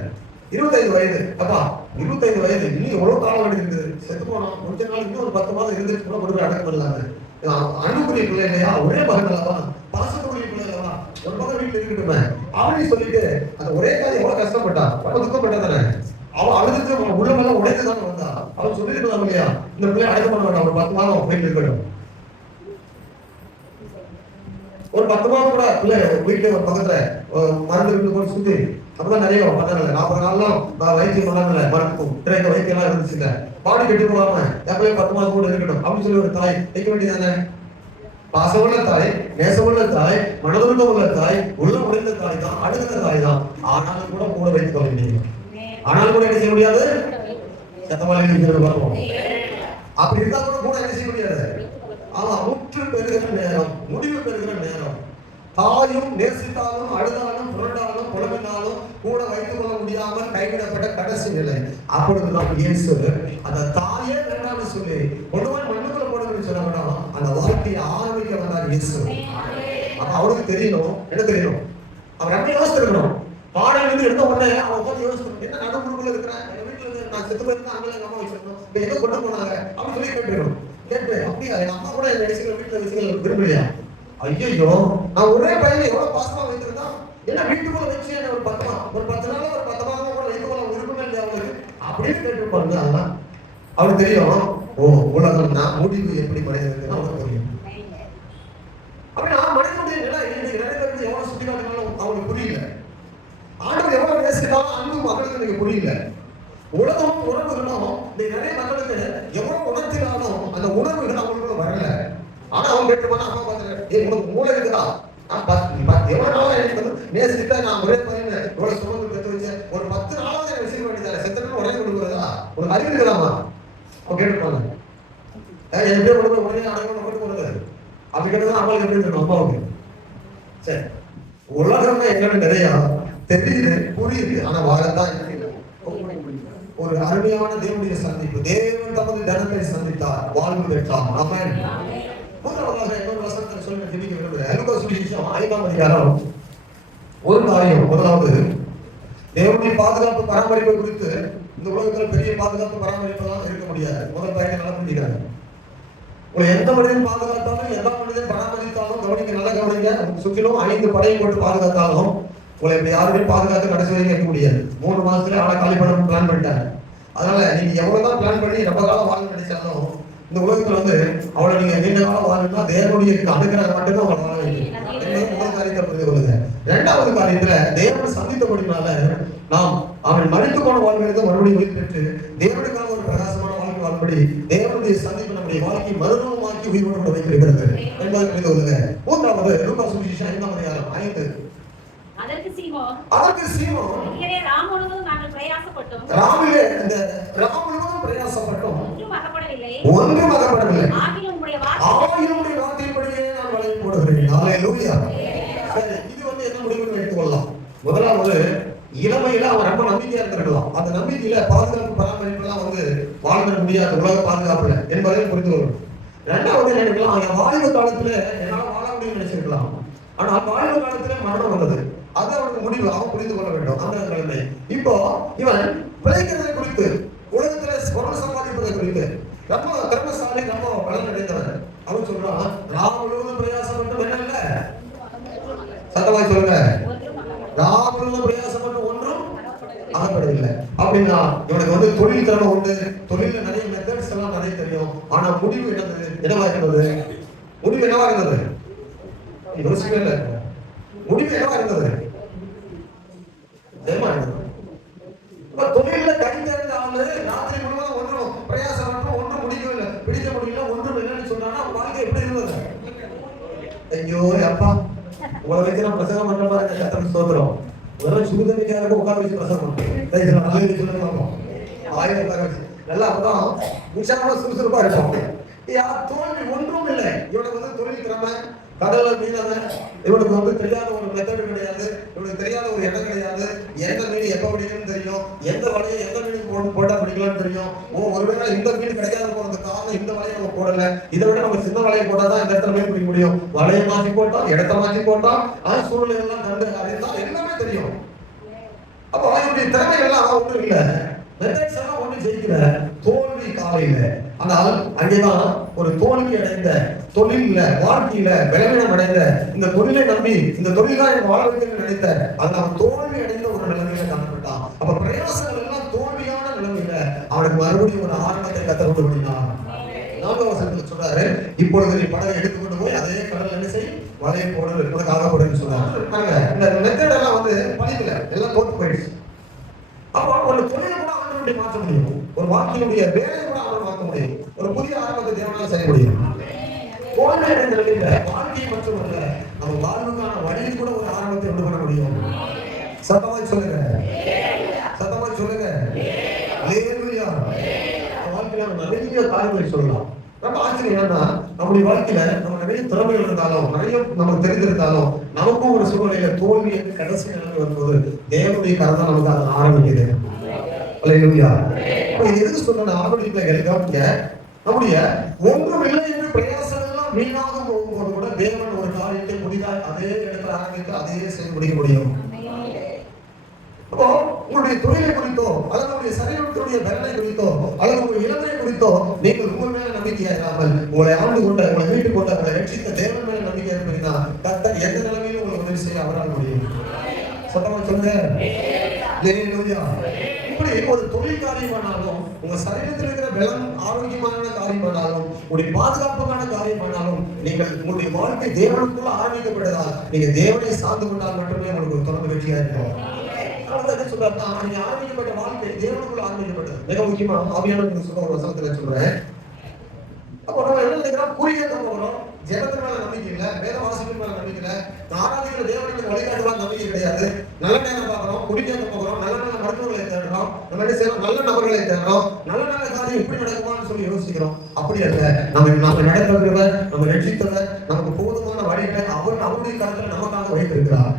25 வயது அப்பா, 25 வயது இன்னும் எவ்வளவு காலம் இருக்குது. செத்து போனோம் கொஞ்ச நாள், இன்னும் ஒரு 10 மாதம் இருந்துட்டு கூட கொண்டு போய் அடக்கம் பண்ணலாங்க. அன்புக்குரிய பிள்ளை இல்லையா, ஒரே மகன் அல்லவா, பாசத்துக்குரிய பிள்ளை அல்லவா, ஒரு மகன் வீட்டுல இருக்கட்டுமே அப்படின்னு சொல்லிட்டு அந்த ஒரே காலம் எவ்வளவு கஷ்டப்பட்டா, ரொம்ப துக்கப்பட்டா தானே. அவன் அழுதுட்டு உள்ளமெல்லாம் உடைத்துதானே வந்தா. அவன் சொல்லிருக்கலாம் இல்லையா, இந்த பிள்ளை அடக்கம் பண்ண வேண்டாம், ஒரு 10 மாதம் வீட்டுல இருக்கட்டும். ஒரு 10 மாதம் கூட பிள்ளை வீட்டுல பக்கத்துல மருந்து வீட்டு போய் சுத்தி அப்படிதான் நிறைய பண்ணல. 40 நாள்லாம் வைத்தியம் பண்ணல, மருத்துவம் திரைக்க வைத்தியம் எல்லாம் இருந்துச்சுங்க. பாடி கட்டி போகாம எப்பவே 10 மாதம் கூட இருக்கட்டும் அப்படின்னு சொல்லி ஒரு தாய் வைக்க வேண்டியதானே. பாசமுள்ள தாய், நேசமுள்ள தாய், மனதுள்ள உள்ள தாய், உள்ள உடைந்த தாய் தான், அழுகிற தாய் தான். ஆனாலும் கூட கூட வைத்துக் கொள்ள முடியும். ஆனாலும் கூட என்ன செய்ய முடியாது? சத்தமாக பார்ப்போம். அப்படி இருந்தா கூட என்ன செய்ய முடியாது? ஆனா முற்று பெறுகிற நேரம், முடிவு பெறுகிற நேரம். தாயும் நேசித்தாலும், அழுதாலும், புரண்டாலும், புலம்பினாலும் கூட வைத்துக் கொள்ள முடியாமல் கைகள் கைவிடப்பட்ட கடைசி நிலை. அப்பொழுதுதான் இயேசு அந்த தாயே வேண்டாம்னு சொல்லி கொண்டு போய் மண்ணுக்குள்ள போடுன்னு சொன்னா அந்த வாழ்க்கையை ஆரம்பிக்க வந்தார் இயேசு. அப்ப அவருக்கு தெரியணும், என்ன தெரியணும், அவர் எப்படி யோசிச்சிருக்கணும். பாடம் வந்து எடுத்த உடனே அவன் உட்காந்து யோசிக்கணும், என்ன நடுமுறைக்குள்ள இருக்கிறேன், எங்க வீட்டுல நான் செத்து போயிருந்தா அங்கே எங்க அம்மா வச்சிருக்கணும், இப்ப எங்க கொண்டு போனாங்க அப்படின்னு சொல்லி கேட்டுக்கணும். கேட்டு அப்படியா எங்க அம்மா கூட என்ன வச்சுக்கிற வீட்டுல வச்சுக்க விரும்பலையா, ஐயோ நான் ஒரே பையனை எவ்வளவு பாசமா வைத்திருந்தா, என்ன வீட்டுக்குள்ள வச்சு என்ன ஒரு 10 நாள் ஒரு 10 மாதம் கூட வைத்துக்கொள்ள விருப்பமே இல்லை அவங்களுக்கு அப்படின்னு கேட்டுருப்பாங்க. அதெல்லாம் அவருக்கு தெரியும், ஓ உலகம் நான் முடிவு எப்படி மனிதனுக்கு அவனுக்கு தெரியும். அப்படின்னா மனிதனுடைய நிலை இன்னைக்கு நிறைய பேருக்கு எவ்வளவு சுட்டி காட்டினாலும் அவங்களுக்கு புரியல. ஆண்டவர் எவ்வளவு பேசினாலும் அன்பு மக்களுக்கு எனக்கு புரியல. உலகம் உணர்வுகளும் நிறைய மக்களுக்கு எவ்வளவு உணர்த்தினாலும் அந்த உணர்வுகள் அவங்களுக்கு வரல. ஆனா அவங்க கேட்டு போனா அம்மா பார்த்து உனக்கு மூளை இருக்குதா, எவ்வளவு நாளா எனக்கு வந்து நேசிட்டா நான் ஒரே பையன் இவ்வளவு சுமந்து பெற்று வச்சேன், ஒரு 10 நாளாவது எனக்கு வச்சுக்க வேண்டியதால செத்தனும் உடனே கொடுக்குறதா உனக்கு அறிவு இருக்கலாமா அவங்க கேட்டுப்பாங்க. என் பேர் உடனே அனைவரும் போட்டு கொடுக்குறது அப்படி கேட்டதான் அவங்களுக்கு எப்படி இருக்கணும் அம்மாவுக்கு. சரி, உலகம் எங்களுக்கு நிறைய தெரியுது புரியுது, ஆனா வாழத்தான் ஒரு அருமையான தேவனுடைய சந்திப்பு. தேவன் தமது ஜனத்தை சந்தித்தார், வாழ்வு பெற்றார். ஆமென். மூன்றாவதாக இன்னொரு வசனத்தை சொல்லி ஜெபிக்க விரும்புகிறேன். லூக்கா சுவிசேஷம் 5ஆம் அதிகாரம் ஒரு காரியம். முதலாவது தேவனுடைய பாதுகாப்பு பராமரிப்பு குறித்து இந்த உலகத்தில் பெரிய பாதுகாப்பு பராமரிப்பெல்லாம் இருக்க முடியாது. முதல் பாயிண்ட் நல்லா புரிஞ்சுக்கிறாங்க. உங்களை எந்த மனிதன் பாதுகாத்தாலும் எந்த மனிதன் பராமரித்தாலும் கவனிக்க நல்லா கவனிங்க. சுற்றிலும் 5 படையை போட்டு பாதுகாத்தாலும் உங்களை இப்ப யாருமே பாதுகாத்து கடைசி வரைக்கும் இருக்க முடியாது. 3 மாசத்துல ஆளை காலி பண்ண பிளான் பண்ணிட்டாங்க. அதனால நீங்க எவ்வளவுதான் பிளான் பண்ணி ரொம்ப காலம் வாழ நினைச்சாலும் இந்த உலகத்துல வந்து அவளை நீங்க நீண்ட காலம் வாழணும்னா தேவனுடைய அனுகிரகம் மட்டும்தான் அவளை வாழ வைக்கும். முதல் காரியத்தை புரிந்து கொள்ளுங்க. 2வது காரியத்துல தேவன் சந்தித்தபடினால நாம் அவன் மறித்து போன வாழ்க்கையை மறுபடியும் உயிர் பெற்று தேவனுக்காக ஒரு பிரகாசமான வாழ்க்கை வாழ்படி தேவனுடைய சந்திப்பு நம்முடைய வாழ்க்கையை மறுரூபமாக்கி உயிரோடு வைத்திருக்கிறது என்பதை புரிந்து கொள்ளுங்க. 3வது லூக்கா சுவிசேஷம் 5ஆம் அதிகாரம் 5. அதற்கு சீமோன் ராமிலே ராம் முழுவதும் பிரயாசப்பட்டோம் ஒன்றும் அகப்படவில்லை. ஆகிலும் உம்முடைய வார்த்தையின்படியே நான் வலை போடுகிறேன். ஹல்லேலூயா. சரி, இது வந்து என்ன முடிவுன்னு எடுத்துக்கொள்ளலாம். முதலாவது இளமையில அவன் ரொம்ப நம்பிக்கையா இருந்திருக்கலாம். அந்த நம்பிக்கையில பாதுகாப்பு பராமரிப்பெல்லாம் வந்து வாழ்ந்துட முடியாது உலக பாதுகாப்புல என்பதையும் புரிந்து கொள்ளணும். 2வது என்ன நினைக்கலாம், அவன் வாழ்வு காலத்துல என்னால வாழ முடியும்னு நினைச்சிருக்கலாம். ஆனா வாழ்வு காலத்துல மரணம் வந்தது. அது அவனுக்கு முடிவு, அவன் புரிந்து கொள்ள வேண்டும் அந்த நிலைமை. இப்போ இவன் பிழைக்கிறதை குறித்து உலகத்துல பொருள் சம்பாதிப்பதை குறித்து ரொம்ப திறமசாலி, ரொம்ப பலன் அடைந்தவன். அவன் சொல்றான், ராம் முழுவதும் பிரயாசப்பட்டு என்ன இல்ல, சத்தமாய் சொல்லுங்க, ராம் முழுவதும் பிரயாசப்பட்டு ஒன்றும் அகப்படவில்லை. அப்படின்னா இவனுக்கு வந்து தொழில் திறமை உண்டு, தொழில நிறைய மெத்தட்ஸ் எல்லாம் நிறைய தெரியும். ஆனா முடிவு என்னவா இருந்தது? முடிவு என்னவா இருந்தது? யோசிக்கவே இல்லை. முடிவு என்னவா இருந்தது? தொழில கை தேர்ந்த ஆளு ராத்திரி முழுவதும் ஒன்றும் பிரயாசம் ஒன்றும் முடிக்கவில்லை, பிடிக்க முடியல, ஒன்றும் இல்லைன்னு சொன்னா வாழ்க்கை எப்படி இருந்தது? ஐயோ அப்பா, உங்களை வச்சு நான் பிரசங்கம் பண்ற மாதிரி கத்தனை சோதரம் முதல்ல சுடுதண்ணிக்காக உட்கார வச்சு பிரசங்கம் பண்ணுறோம். நல்லா அப்பதான் உற்சாகமா சுறுசுறுப்பா இருக்கும். தோல்வி ஒன்றும் இல்லை. இவனுக்கு வந்து தொழில் திறமை, கடவுள மீனவன், இவனுக்கு வந்து தெரியாத ஒரு மெத்தடு கிடையாது, இவனுக்கு தெரியாத ஒரு இடம் கிடையாது, எந்த மீன் எப்ப பிடிக்கணும்னு தெரியும், எந்த வலையை எந்த மீன் போட்டா பிடிக்கலாம்னு தெரியும். ஒருவேளை இந்த மீன் கிடைக்காத போறதுக்கு காரணம் இந்த வலையை நம்ம போடல, இதை விட நம்ம சின்ன வலையை போட்டாதான் இந்த இடத்துல மீன் பிடிக்க முடியும். வலையை மாற்றி போட்டோம், இடத்த மாற்றி போட்டோம், சூழ்நிலை எல்லாம் கண்டு அறிந்தால் எல்லாமே தெரியும். அப்போ அவனுடைய திறமைகள் எல்லாம் ஒன்றும் இல்லை, மெத்தட்ஸ் எல்லாம் ஒன்றும் ஜெயிக்கல. தோல்வி காலையில. ஆனால் அங்கேதான் ஒரு தோல்வி அடைந்த தொழில வாழ்க்கையில விளைவினம் அடைந்த இந்த தொழிலை நம்பி இந்த தொழில்தான் என் வாழ வைக்க நினைத்த அந்த அவன் தோல்வி அடைந்த ஒரு நிலைமையில காணப்பட்டான். அப்ப பிரயாசங்கள் எல்லாம் தோல்வியான நிலைமையில அவனுக்கு மறுபடியும் ஒரு ஆரம்பத்தை கற்றுக் கொண்டான். 4ஆம் வசனத்துல சொல்றாரு, இப்பொழுது நீ படகை எடுத்துக்கொண்டு போய் அதே கடல் என்ன செய்யும், வலையை போடு என்பதற்காக போடுன்னு சொன்னாங்க. இந்த மெத்தட் எல்லாம் வந்து பழிக்கல, எல்லாம் தோற்று போயிடுச்சு. அப்போ ஒரு தொழிலை கூட அவனுடைய மாற்ற முடியும், ஒரு வாழ்க்கையினுடைய வேலையை கூட அவன் மாற்ற முடியும், ஒரு புதிய ஆரம்பத்தை தேவனால செய்ய முடியும். தோல்வி அடைந்த நிலையில வாழ்க்கை மட்டுமல்ல, நம்ம வாழ்வுக்கான வழியில் கூட ஒரு ஆரம்பத்தை உண்டு பண்ண முடியும். சத்தமாய் சொல்லுங்க, சத்தமாய் சொல்லுங்க. ஹல்லேலூயா. வாழ்க்கையில நிறைய காரியங்களை சொல்லலாம். நம்ம ஆச்சரியம் என்னன்னா, நம்முடைய வாழ்க்கையில நம்ம நிறைய திறமைகள் இருந்தாலும் நிறைய நமக்கு தெரிந்திருந்தாலும் நமக்கும் ஒரு சூழ்நிலையில தோல்வி கடைசி நிலைமை வரும்போது தேவனுடைய கருத்தை நமக்கு அதை ஆரம்பிக்குது. அல்லேலூயா. இப்ப எதுக்கு சொன்னா ஆண்டுடைய பிள்ளைகள் கவனிங்க, நம்முடைய ஒன்றும் இல்லை என்று பிரயாசம் எல்லாம் வீணாக போகும்போது கூட தேவன் ஒரு காரியத்தை முடிந்தால் அதே இடத்துல ஆரம்பித்து அதே செய்து முடிக்க முடியும். அப்போ உங்களுடைய தொழிலை குறித்தோ அல்லது உங்களுடைய சரீரத்தினுடைய பலனை குறித்தோ அல்லது உங்களுடைய இளமையை குறித்தோ நீங்கள் உங்கள் மேல நம்பிக்கையா இல்லாமல் உங்களை ஆண்டு கொண்ட உங்களை வீட்டு கொண்ட உங்களை ரட்சித்த தேவன் மேல நம்பிக்கையா இருப்பீங்கன்னா கர்த்தர் எந்த நிலைமையிலும் உங்களை உதவி செய்ய அவரால் முடியும். சத்தமா சொல்லுங்க. அல்லேலூயா. இப்படி ஒரு தொழில் காரியமானாலும் உங்க சரீரத்தில் இருக்கிற பலம் ஆரோக்கியமான காரியமானாலும் உங்களுடைய பாதுகாப்பான காரியமானாலும் நீங்கள் உங்களுடைய வாழ்க்கை தேவனுக்குள்ள ஆரம்பிக்கப்பட்டதால் நீங்க தேவனை சார்ந்து கொண்டால் மட்டுமே உங்களுக்கு ஒரு தொடர்ந்து வெற்றியா இருக்கும். ஆரம்பிக்கப்பட்ட வாழ்க்கை தேவனுக்குள்ள ஆரம்பிக்கப்பட்டது. மிக முக்கியமா ஆவியானவர் சொல்ற ஒரு வசனத்துல சொல்றேன். அப்போ நம்ம என்ன நினைக்கிறோம், குறியேற்ற போகிறோம், ஜெபத்து மேல நம்பிக்கை இல்லை, வேத வாசிப்பின் மேல நம்பிக்கை இல்லை, ஆராதிக்கிற தேவனுக்கு வழிகாட்டுவாங்க நம்பிக்கை கிடையாது. நல்ல நேரம் பார்க்கிறோம், குடிக்கேற்ற போகிறோம், நல்ல நல்ல மருத்துவர்களை தேடுறோம், நம்ம என்ன செய்யறோம், நல்ல நபர்களை தேடுறோம், நல்ல நல்ல காரியம் எப்படி நடக்குமான்னு சொல்லி யோசிக்கிறோம். அப்படி அல்ல, நம்ம நடக்கிறவர், நம்ம ரட்சித்தவர், நமக்கு போதுமான வழிகளை அவருடைய கருத்துல நமக்காக வைத்திருக்கிறார்.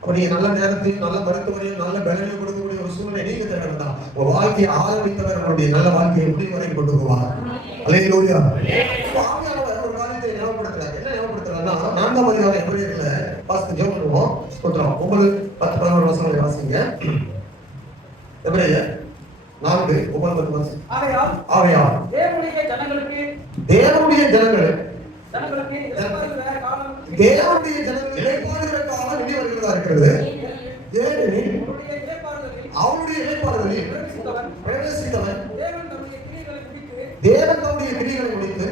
அப்படி நல்ல நேரத்தில் நல்ல மருத்துவரையும் நல்ல பலனை கொடுக்கக்கூடிய ஒரு சூழ்நிலை நீங்க தேட வேண்டாம். ஒரு வாழ்க்கையை ஆரம்பித்தவர் அவருடைய நல்ல வாழ்க்கையை முடிவு வரை கொண்டு போவார். அல்லேலூயா. ஆவியானவர் ஒரு காரியத்தை ஞாபகப்படுத்துறார். என்ன ஞாபகப்படுத்துறாருன்னா 4ஆம் அதிகாரம் எபிரேயர்ல வாசித்து ஜெபம் பண்ணுவோம். ஸ்தோத்திரம். 9:10-11 வசனங்களை வாசிங்க. எபிரேயர் 4:9-10 வாசிங்க. ஆகையால் தேவனுடைய ஜனங்களுக்கு தேவனுடைய ஜனங்கள் இளைப்பாறுகிற காலம் இனி வருகிறதா இருக்கிறது. ஏனெனில் அவருடைய இளைப்பாறுதலில் பிரவேசித்தவன் தேவன் தம்முடைய கிரியைகளை முடித்து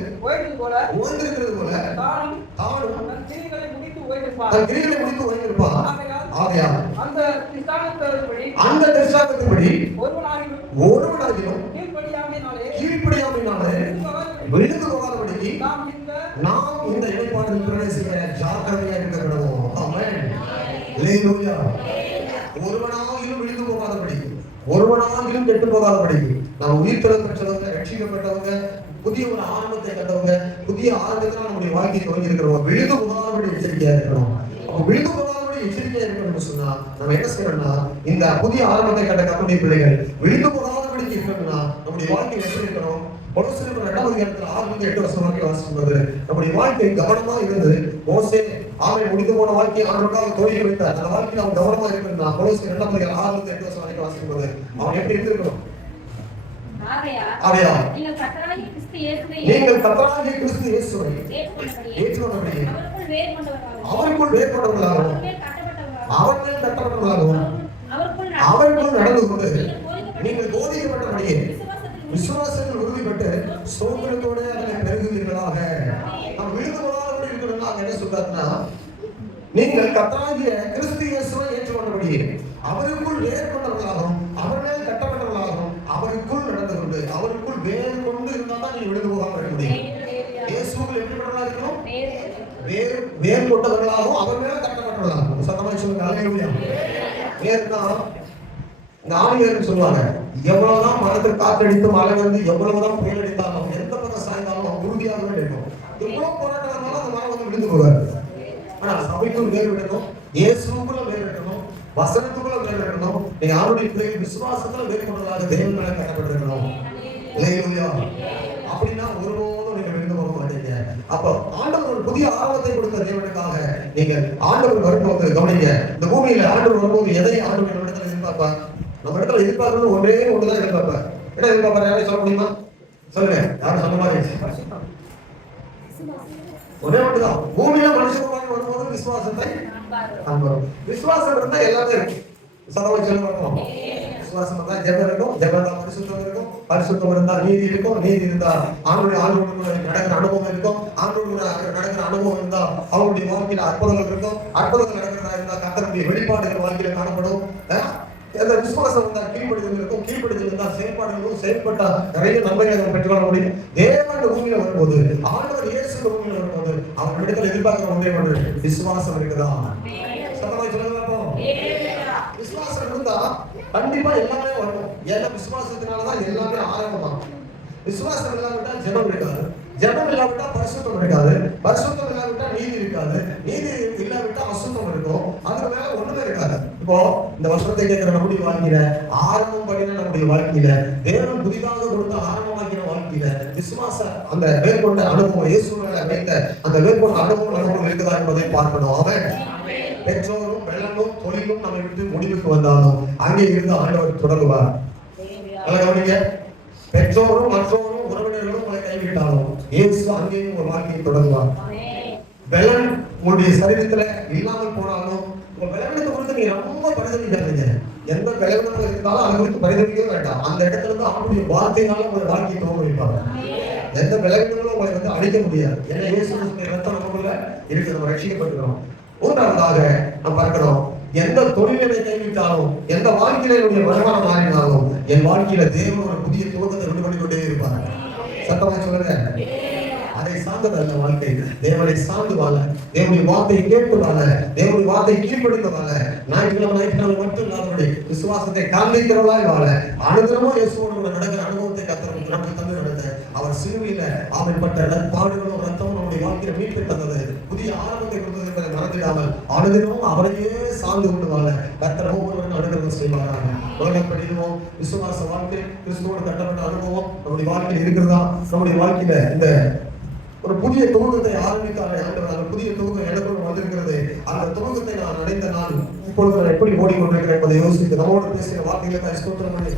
ஓய்ந்திருக்கிறது போல தானும் தன் கிரியைகளை முடித்து ஓய்ந்திருப்பான். ஆகையால் அந்த திருஷ்டாந்தத்தின்படி ஒருவனாகிலும் கீழ்ப்படியாமையினாலே விழுந்து போகாதபடிக்கு நாம் இந்த இளைப்பாறுதலில் பிரவேசிக்க ஜாக்கிரதையா இருக்க வேண்டும். ஆமென். அல்லேலூயா. ஒருவனாகிலும் விழுந்து போகாதபடி, ஒருவனாகிலும் கெட்டு போகாதபடி நாம் உயிர்த்தெழுதல் பெற்றவங்க, ரட்சிக்கப்பட்டவங்க, புதிய ஒரு ஆரம்பத்தை கண்டவங்க, புதிய ஆரம்பத்தில் நம்முடைய வாழ்க்கையை துவங்கி இருக்கிறவங்க விழுந்து போகாதபடி எச்சரிக்கையா இருக்கணும். அப்ப விழுந்து போகாதபடி எச்சரிக்கையா இருக்கணும்னு சொன்னா நம்ம என்ன செய்யணும்னா இந்த புதிய ஆரம்பத்தை கண்ட கர்த்தருடைய பிள்ளைகள் விழுந்து போகாதபடி இருக்கணும்னா நம்முடைய வாழ்க்கை எப்படி இருக்கணும். கொலோசியர் 2ஆம் அதிகாரத்தில் 6-8 வசனங்களை வாசிக்கும்போது நம்முடைய வாழ்க்கை கவனமா இருந்து மோசே ஆமை முடிந்து போன வாழ்க்கையை ஆண்டவருக்காக தோழி வைத்தார். அந்த வாழ்க்கையில் அவன் கவனமா இருக்கணும்னா கொலோசியர் 2ஆம் அதிகாரம் 6-8 வசனங்களை வாசிக்கும்போது அவன் எப்படி இருந்திருக்கணும். நீங்கள் கர்த்தராகிய கிறிஸ்து இயேசுவை ஏற்றுக்கொண்டபடி அவருக்குள் வேர் கொண்டவர்களாகவும் அவர் மேல் கட்டப்பட்டவர்களாகவும் அவருக்குள் நடந்து கொண்டு நீங்கள் போதிக்கப்பட்டபடியே விசுவாசத்தில் உறுதிப்பட்டு சோதனத்தோடு அதனை பெருகுவீர்களாக. நாம் விழுந்து போகாதபடி இருக்கணும்னா என்ன சொல்றாருன்னா நீங்கள் கர்த்தராகிய கிறிஸ்து இயேசுவை ஏற்றுக்கொண்டபடியே அவருக்குள் வேர் கொண்டவர்களாகவும் அவர் மேல் கட்டப்பட்டவர்களாகவும் அவருக்குள் நடந்து கொண்டு அவருக்குள் வேர் கொண்டு இருந்தால் தான் நீங்க விழுந்து போகாம இருக்க முடியும். இயேசுக்குள் எப்படிப்பட்டவர்களா இருக்கணும், வேர் கொண்டவர்களாகவும் அவர் மேல கட்டப்பட்டவர்களாகவும். சத்தமா சொல்லுங்க. அல்லேலூயா. வேர்னா இந்த ஆவியானவர் சொல்லுவாங்க, எவ்வளவுதான் மரத்தில் காற்றடித்து மழை வந்து எவ்வளவுதான் புயல் அடித்தாலும் எந்த பக்கம் சாய்ந்தாலும் உறுதியாகவே இருக்கும். எவ்வளவு போராட்டமானாலும் அந்த மரம் வந்து விழுந்து போகாது. ஆனா சபைக்குள் வேர் விடணும், இயேசுக்குள்ள வேர் விடணும், வசனத்துக்குள்ள வேர் விடணும். நீங்க யாருடைய பிள்ளைகள் விசுவாசத்துல வேர் கொண்டதாக தேவன் மேல கட்டப்பட்டிருக்கணும். அல்லேலூயா. அப்படின்னா ஒருபோதும் நீங்க விழுந்து போக மாட்டீங்க. அப்போ ஆண்டவர் ஒரு புதிய ஆரம்பத்தை கொடுத்த தேவனுக்காக நீங்கள் ஆண்டவர் வரும்போது கவனிங்க. இந்த பூமியில ஆண்டவர் வரும்போது எதை ஆண்டவர் இடத்துல எதிர்பார்ப்பார்? நம்ம இடத்துல எதிர்பார்க்கணும் ஒன்றே ஒன்றுதான் எதிர்பார்ப்பார். என்ன எதிர்பார்ப்பார்? யாரையும் சொல்ல முடியுமா? சொல்லுங்க. யாரும் சொல்ல மாதிரி ஒரே ஒன்றுதான். பூமியில மனுஷன் வரும்போது விசுவாசத்தை காண்பார். விசுவாசம் இருந்தா எல்லாமே இருக்கு. சதவா சொல்லுவோம். விசுவாசம் இருந்தா ஜெபம் இருக்கும், ஜெபம் இருந்தா பரிசுத்தம் இருக்கும், பரிசுத்தம் இருந்தா நீதி இருக்கும், நீதி இருந்தா ஆண்டோட நடக்கிற அனுபவம் இருக்கும், ஆண்டோட நடக்கிற அனுபவம் இருந்தா அவருடைய வாழ்க்கையில அற்புதங்கள் இருக்கும், அற்புதங்கள் நடக்கிறதா இருந்தா கர்த்தருடைய வெளிப்பாடுகள் வாழ்க்கையில காணப்படும். அந்த விசுவாசம் இருந்தா கீழ்ப்படுதல் இருக்கும், கீழ்ப்படுதல் இருந்தா செயல்பாடுகளும், செயல்பட்டா நிறைய நன்மைகளை பெற்றுக்கொள்ள முடியும். தேவன் பூமியில வரும்போது, ஆண்டவர் இயேசு பூமியில வரும்போது அவர் இடத்துல எதிர்பார்க்கிற ஒன்றே ஒன்று விசுவாசம் இருக்குதா? சத்தமாய் சொல்லுங்க பாப்போம். விசுவாசம் இருந்தா கண்டிப்பா எல்லாமே வரும். ஏன்னா விசுவாசத்தினாலதான் எல்லாமே ஆரம்பமாகும். விசுவாசம் இல்லாவிட்டா ஜெபம் இருக்காது, ஜெபம் இல்லாவிட்டா பரிசுத்தம் இருக்காது, பரிசுத்தம் இல்லாவிட்டா நீதி இருக்காது, நீதி இல்லாவிட்டா அசுத்தம் இருக்கும், அதுக்கு மேல ஒண்ணுமே இருக்காது. இப்போ இந்த வசனத்தை கேட்கிற நம்முடைய வாழ்க்கையில ஆரம்பம் பண்ணின நம்முடைய வாழ்க்கையில தேவன் புதிதாக கொடுத்த ஆரம்பமாக்கின வாழ்க்கையில விசுவாச அந்த மேற்கொண்ட அனுபவம் இயேசு மேல வைத்த அந்த மேற்கொண்ட அனுபவம் இருக்குதா என்பதை பார்க்கணும். அவன் பெற்றோரும் வெள்ளமும் தொழிலும் நம்மை விட்டு முடிவுக்கு வந்தாலும் அங்கே இருந்து ஆண்டவர் தொடங்குவார். கவனிங்க, பெற்றோரும் மற்றவரும் உறவினர்களும் உங்களை கைவிட்டாலும் இயேசு அங்கேயும் ஒரு வாழ்க்கையை தொடங்குவார். வெள்ளம் உங்களுடைய சரீரத்துல இல்லாமல் போனாலும் உங்க விளைவினத்தை குறித்து நீங்க ரொம்ப பரிதவிக்காதீங்க. எந்த விளைவினம் இருந்தாலும் அதை குறித்து பரிதவிக்கவே வேண்டாம். அந்த இடத்துல இருந்து அவனுடைய வார்த்தையினால உங்களை வாழ்க்கையை துவங்க வைப்பாங்க. எந்த விளைவினங்களும் உங்களை வந்து அழிக்க முடியாது. ஏன்னா இயேசு ரத்தம் நமக்குள்ள இருக்கு, நம்ம ரட்சிக்கப்பட்டுக்கிறோம். மூன்றாவதாக நாம் பார்க்கிறோம், எந்த தொழிலை கைவிட்டாலும் எந்த வாழ்க்கையில என்னுடைய வருமானம் மாறினாலும் என் வாழ்க்கையில தேவன் ஒரு புதிய துவக்கத்தை விட்டு பண்ணிக்கொண்டே இருப்பாங்க. சத்தமாக சொல்லுங்க. அதை சார்ந்தது அல்ல வாழ்க்கை. தேவனை சார்ந்து வாழ, தேவனுடைய வார்த்தையை கேட்டு வாழ, தேவனுடைய வார்த்தையை கீழ்ப்படுத்த வாழ, ஞாயிற்றுக்கிழமை மட்டும் இல்லாதபடி விசுவாசத்தை காண்பிக்கிறவளாய் வாழ, அனுதினமும் இயேசுவோடு கூட நடக்கிற அனுபவத்தை கத்தர் நமக்கு தந்து நடந்த அவர் சிலுவையில ஆமைப்பட்ட பாடுகளும் ரத்தமும் நம்முடைய வாழ்க்கையில மீட்பை தந்தது, புதிய ஆரம்பத்தை கொடுத்தது என்பதை மறந்துடாமல் அனுதினமும் அவரையே சார்ந்து கொண்டு வாழ கத்தர் ஒவ்வொருவரும் அனுகிரகம் செய்வாராக. படிடுவோம். விசுவாச வாழ்க்கை கிறிஸ்துவோடு கட்டப்பட்ட அனுபவம் நம்முடைய வாழ்க்கையில் இருக்கிறதா? நம்முடைய வாழ்க்கையில இந்த ஒரு புதிய துவக்கத்தை ஆரம்பித்தாரே ஆண்டவர், அந்த புதிய துவக்கம் எனக்குள் வந்திருக்கிறது. அந்த துவக்கத்தை நான் அடைந்த நாள் இப்பொழுது நான் எப்படி ஓடிக்கொண்டிருக்கிறேன் என்பதை யோசித்து நம்மோடு பேசுகிற வார்த்தைகளை ஸ்தோத்திரம் பண்ணி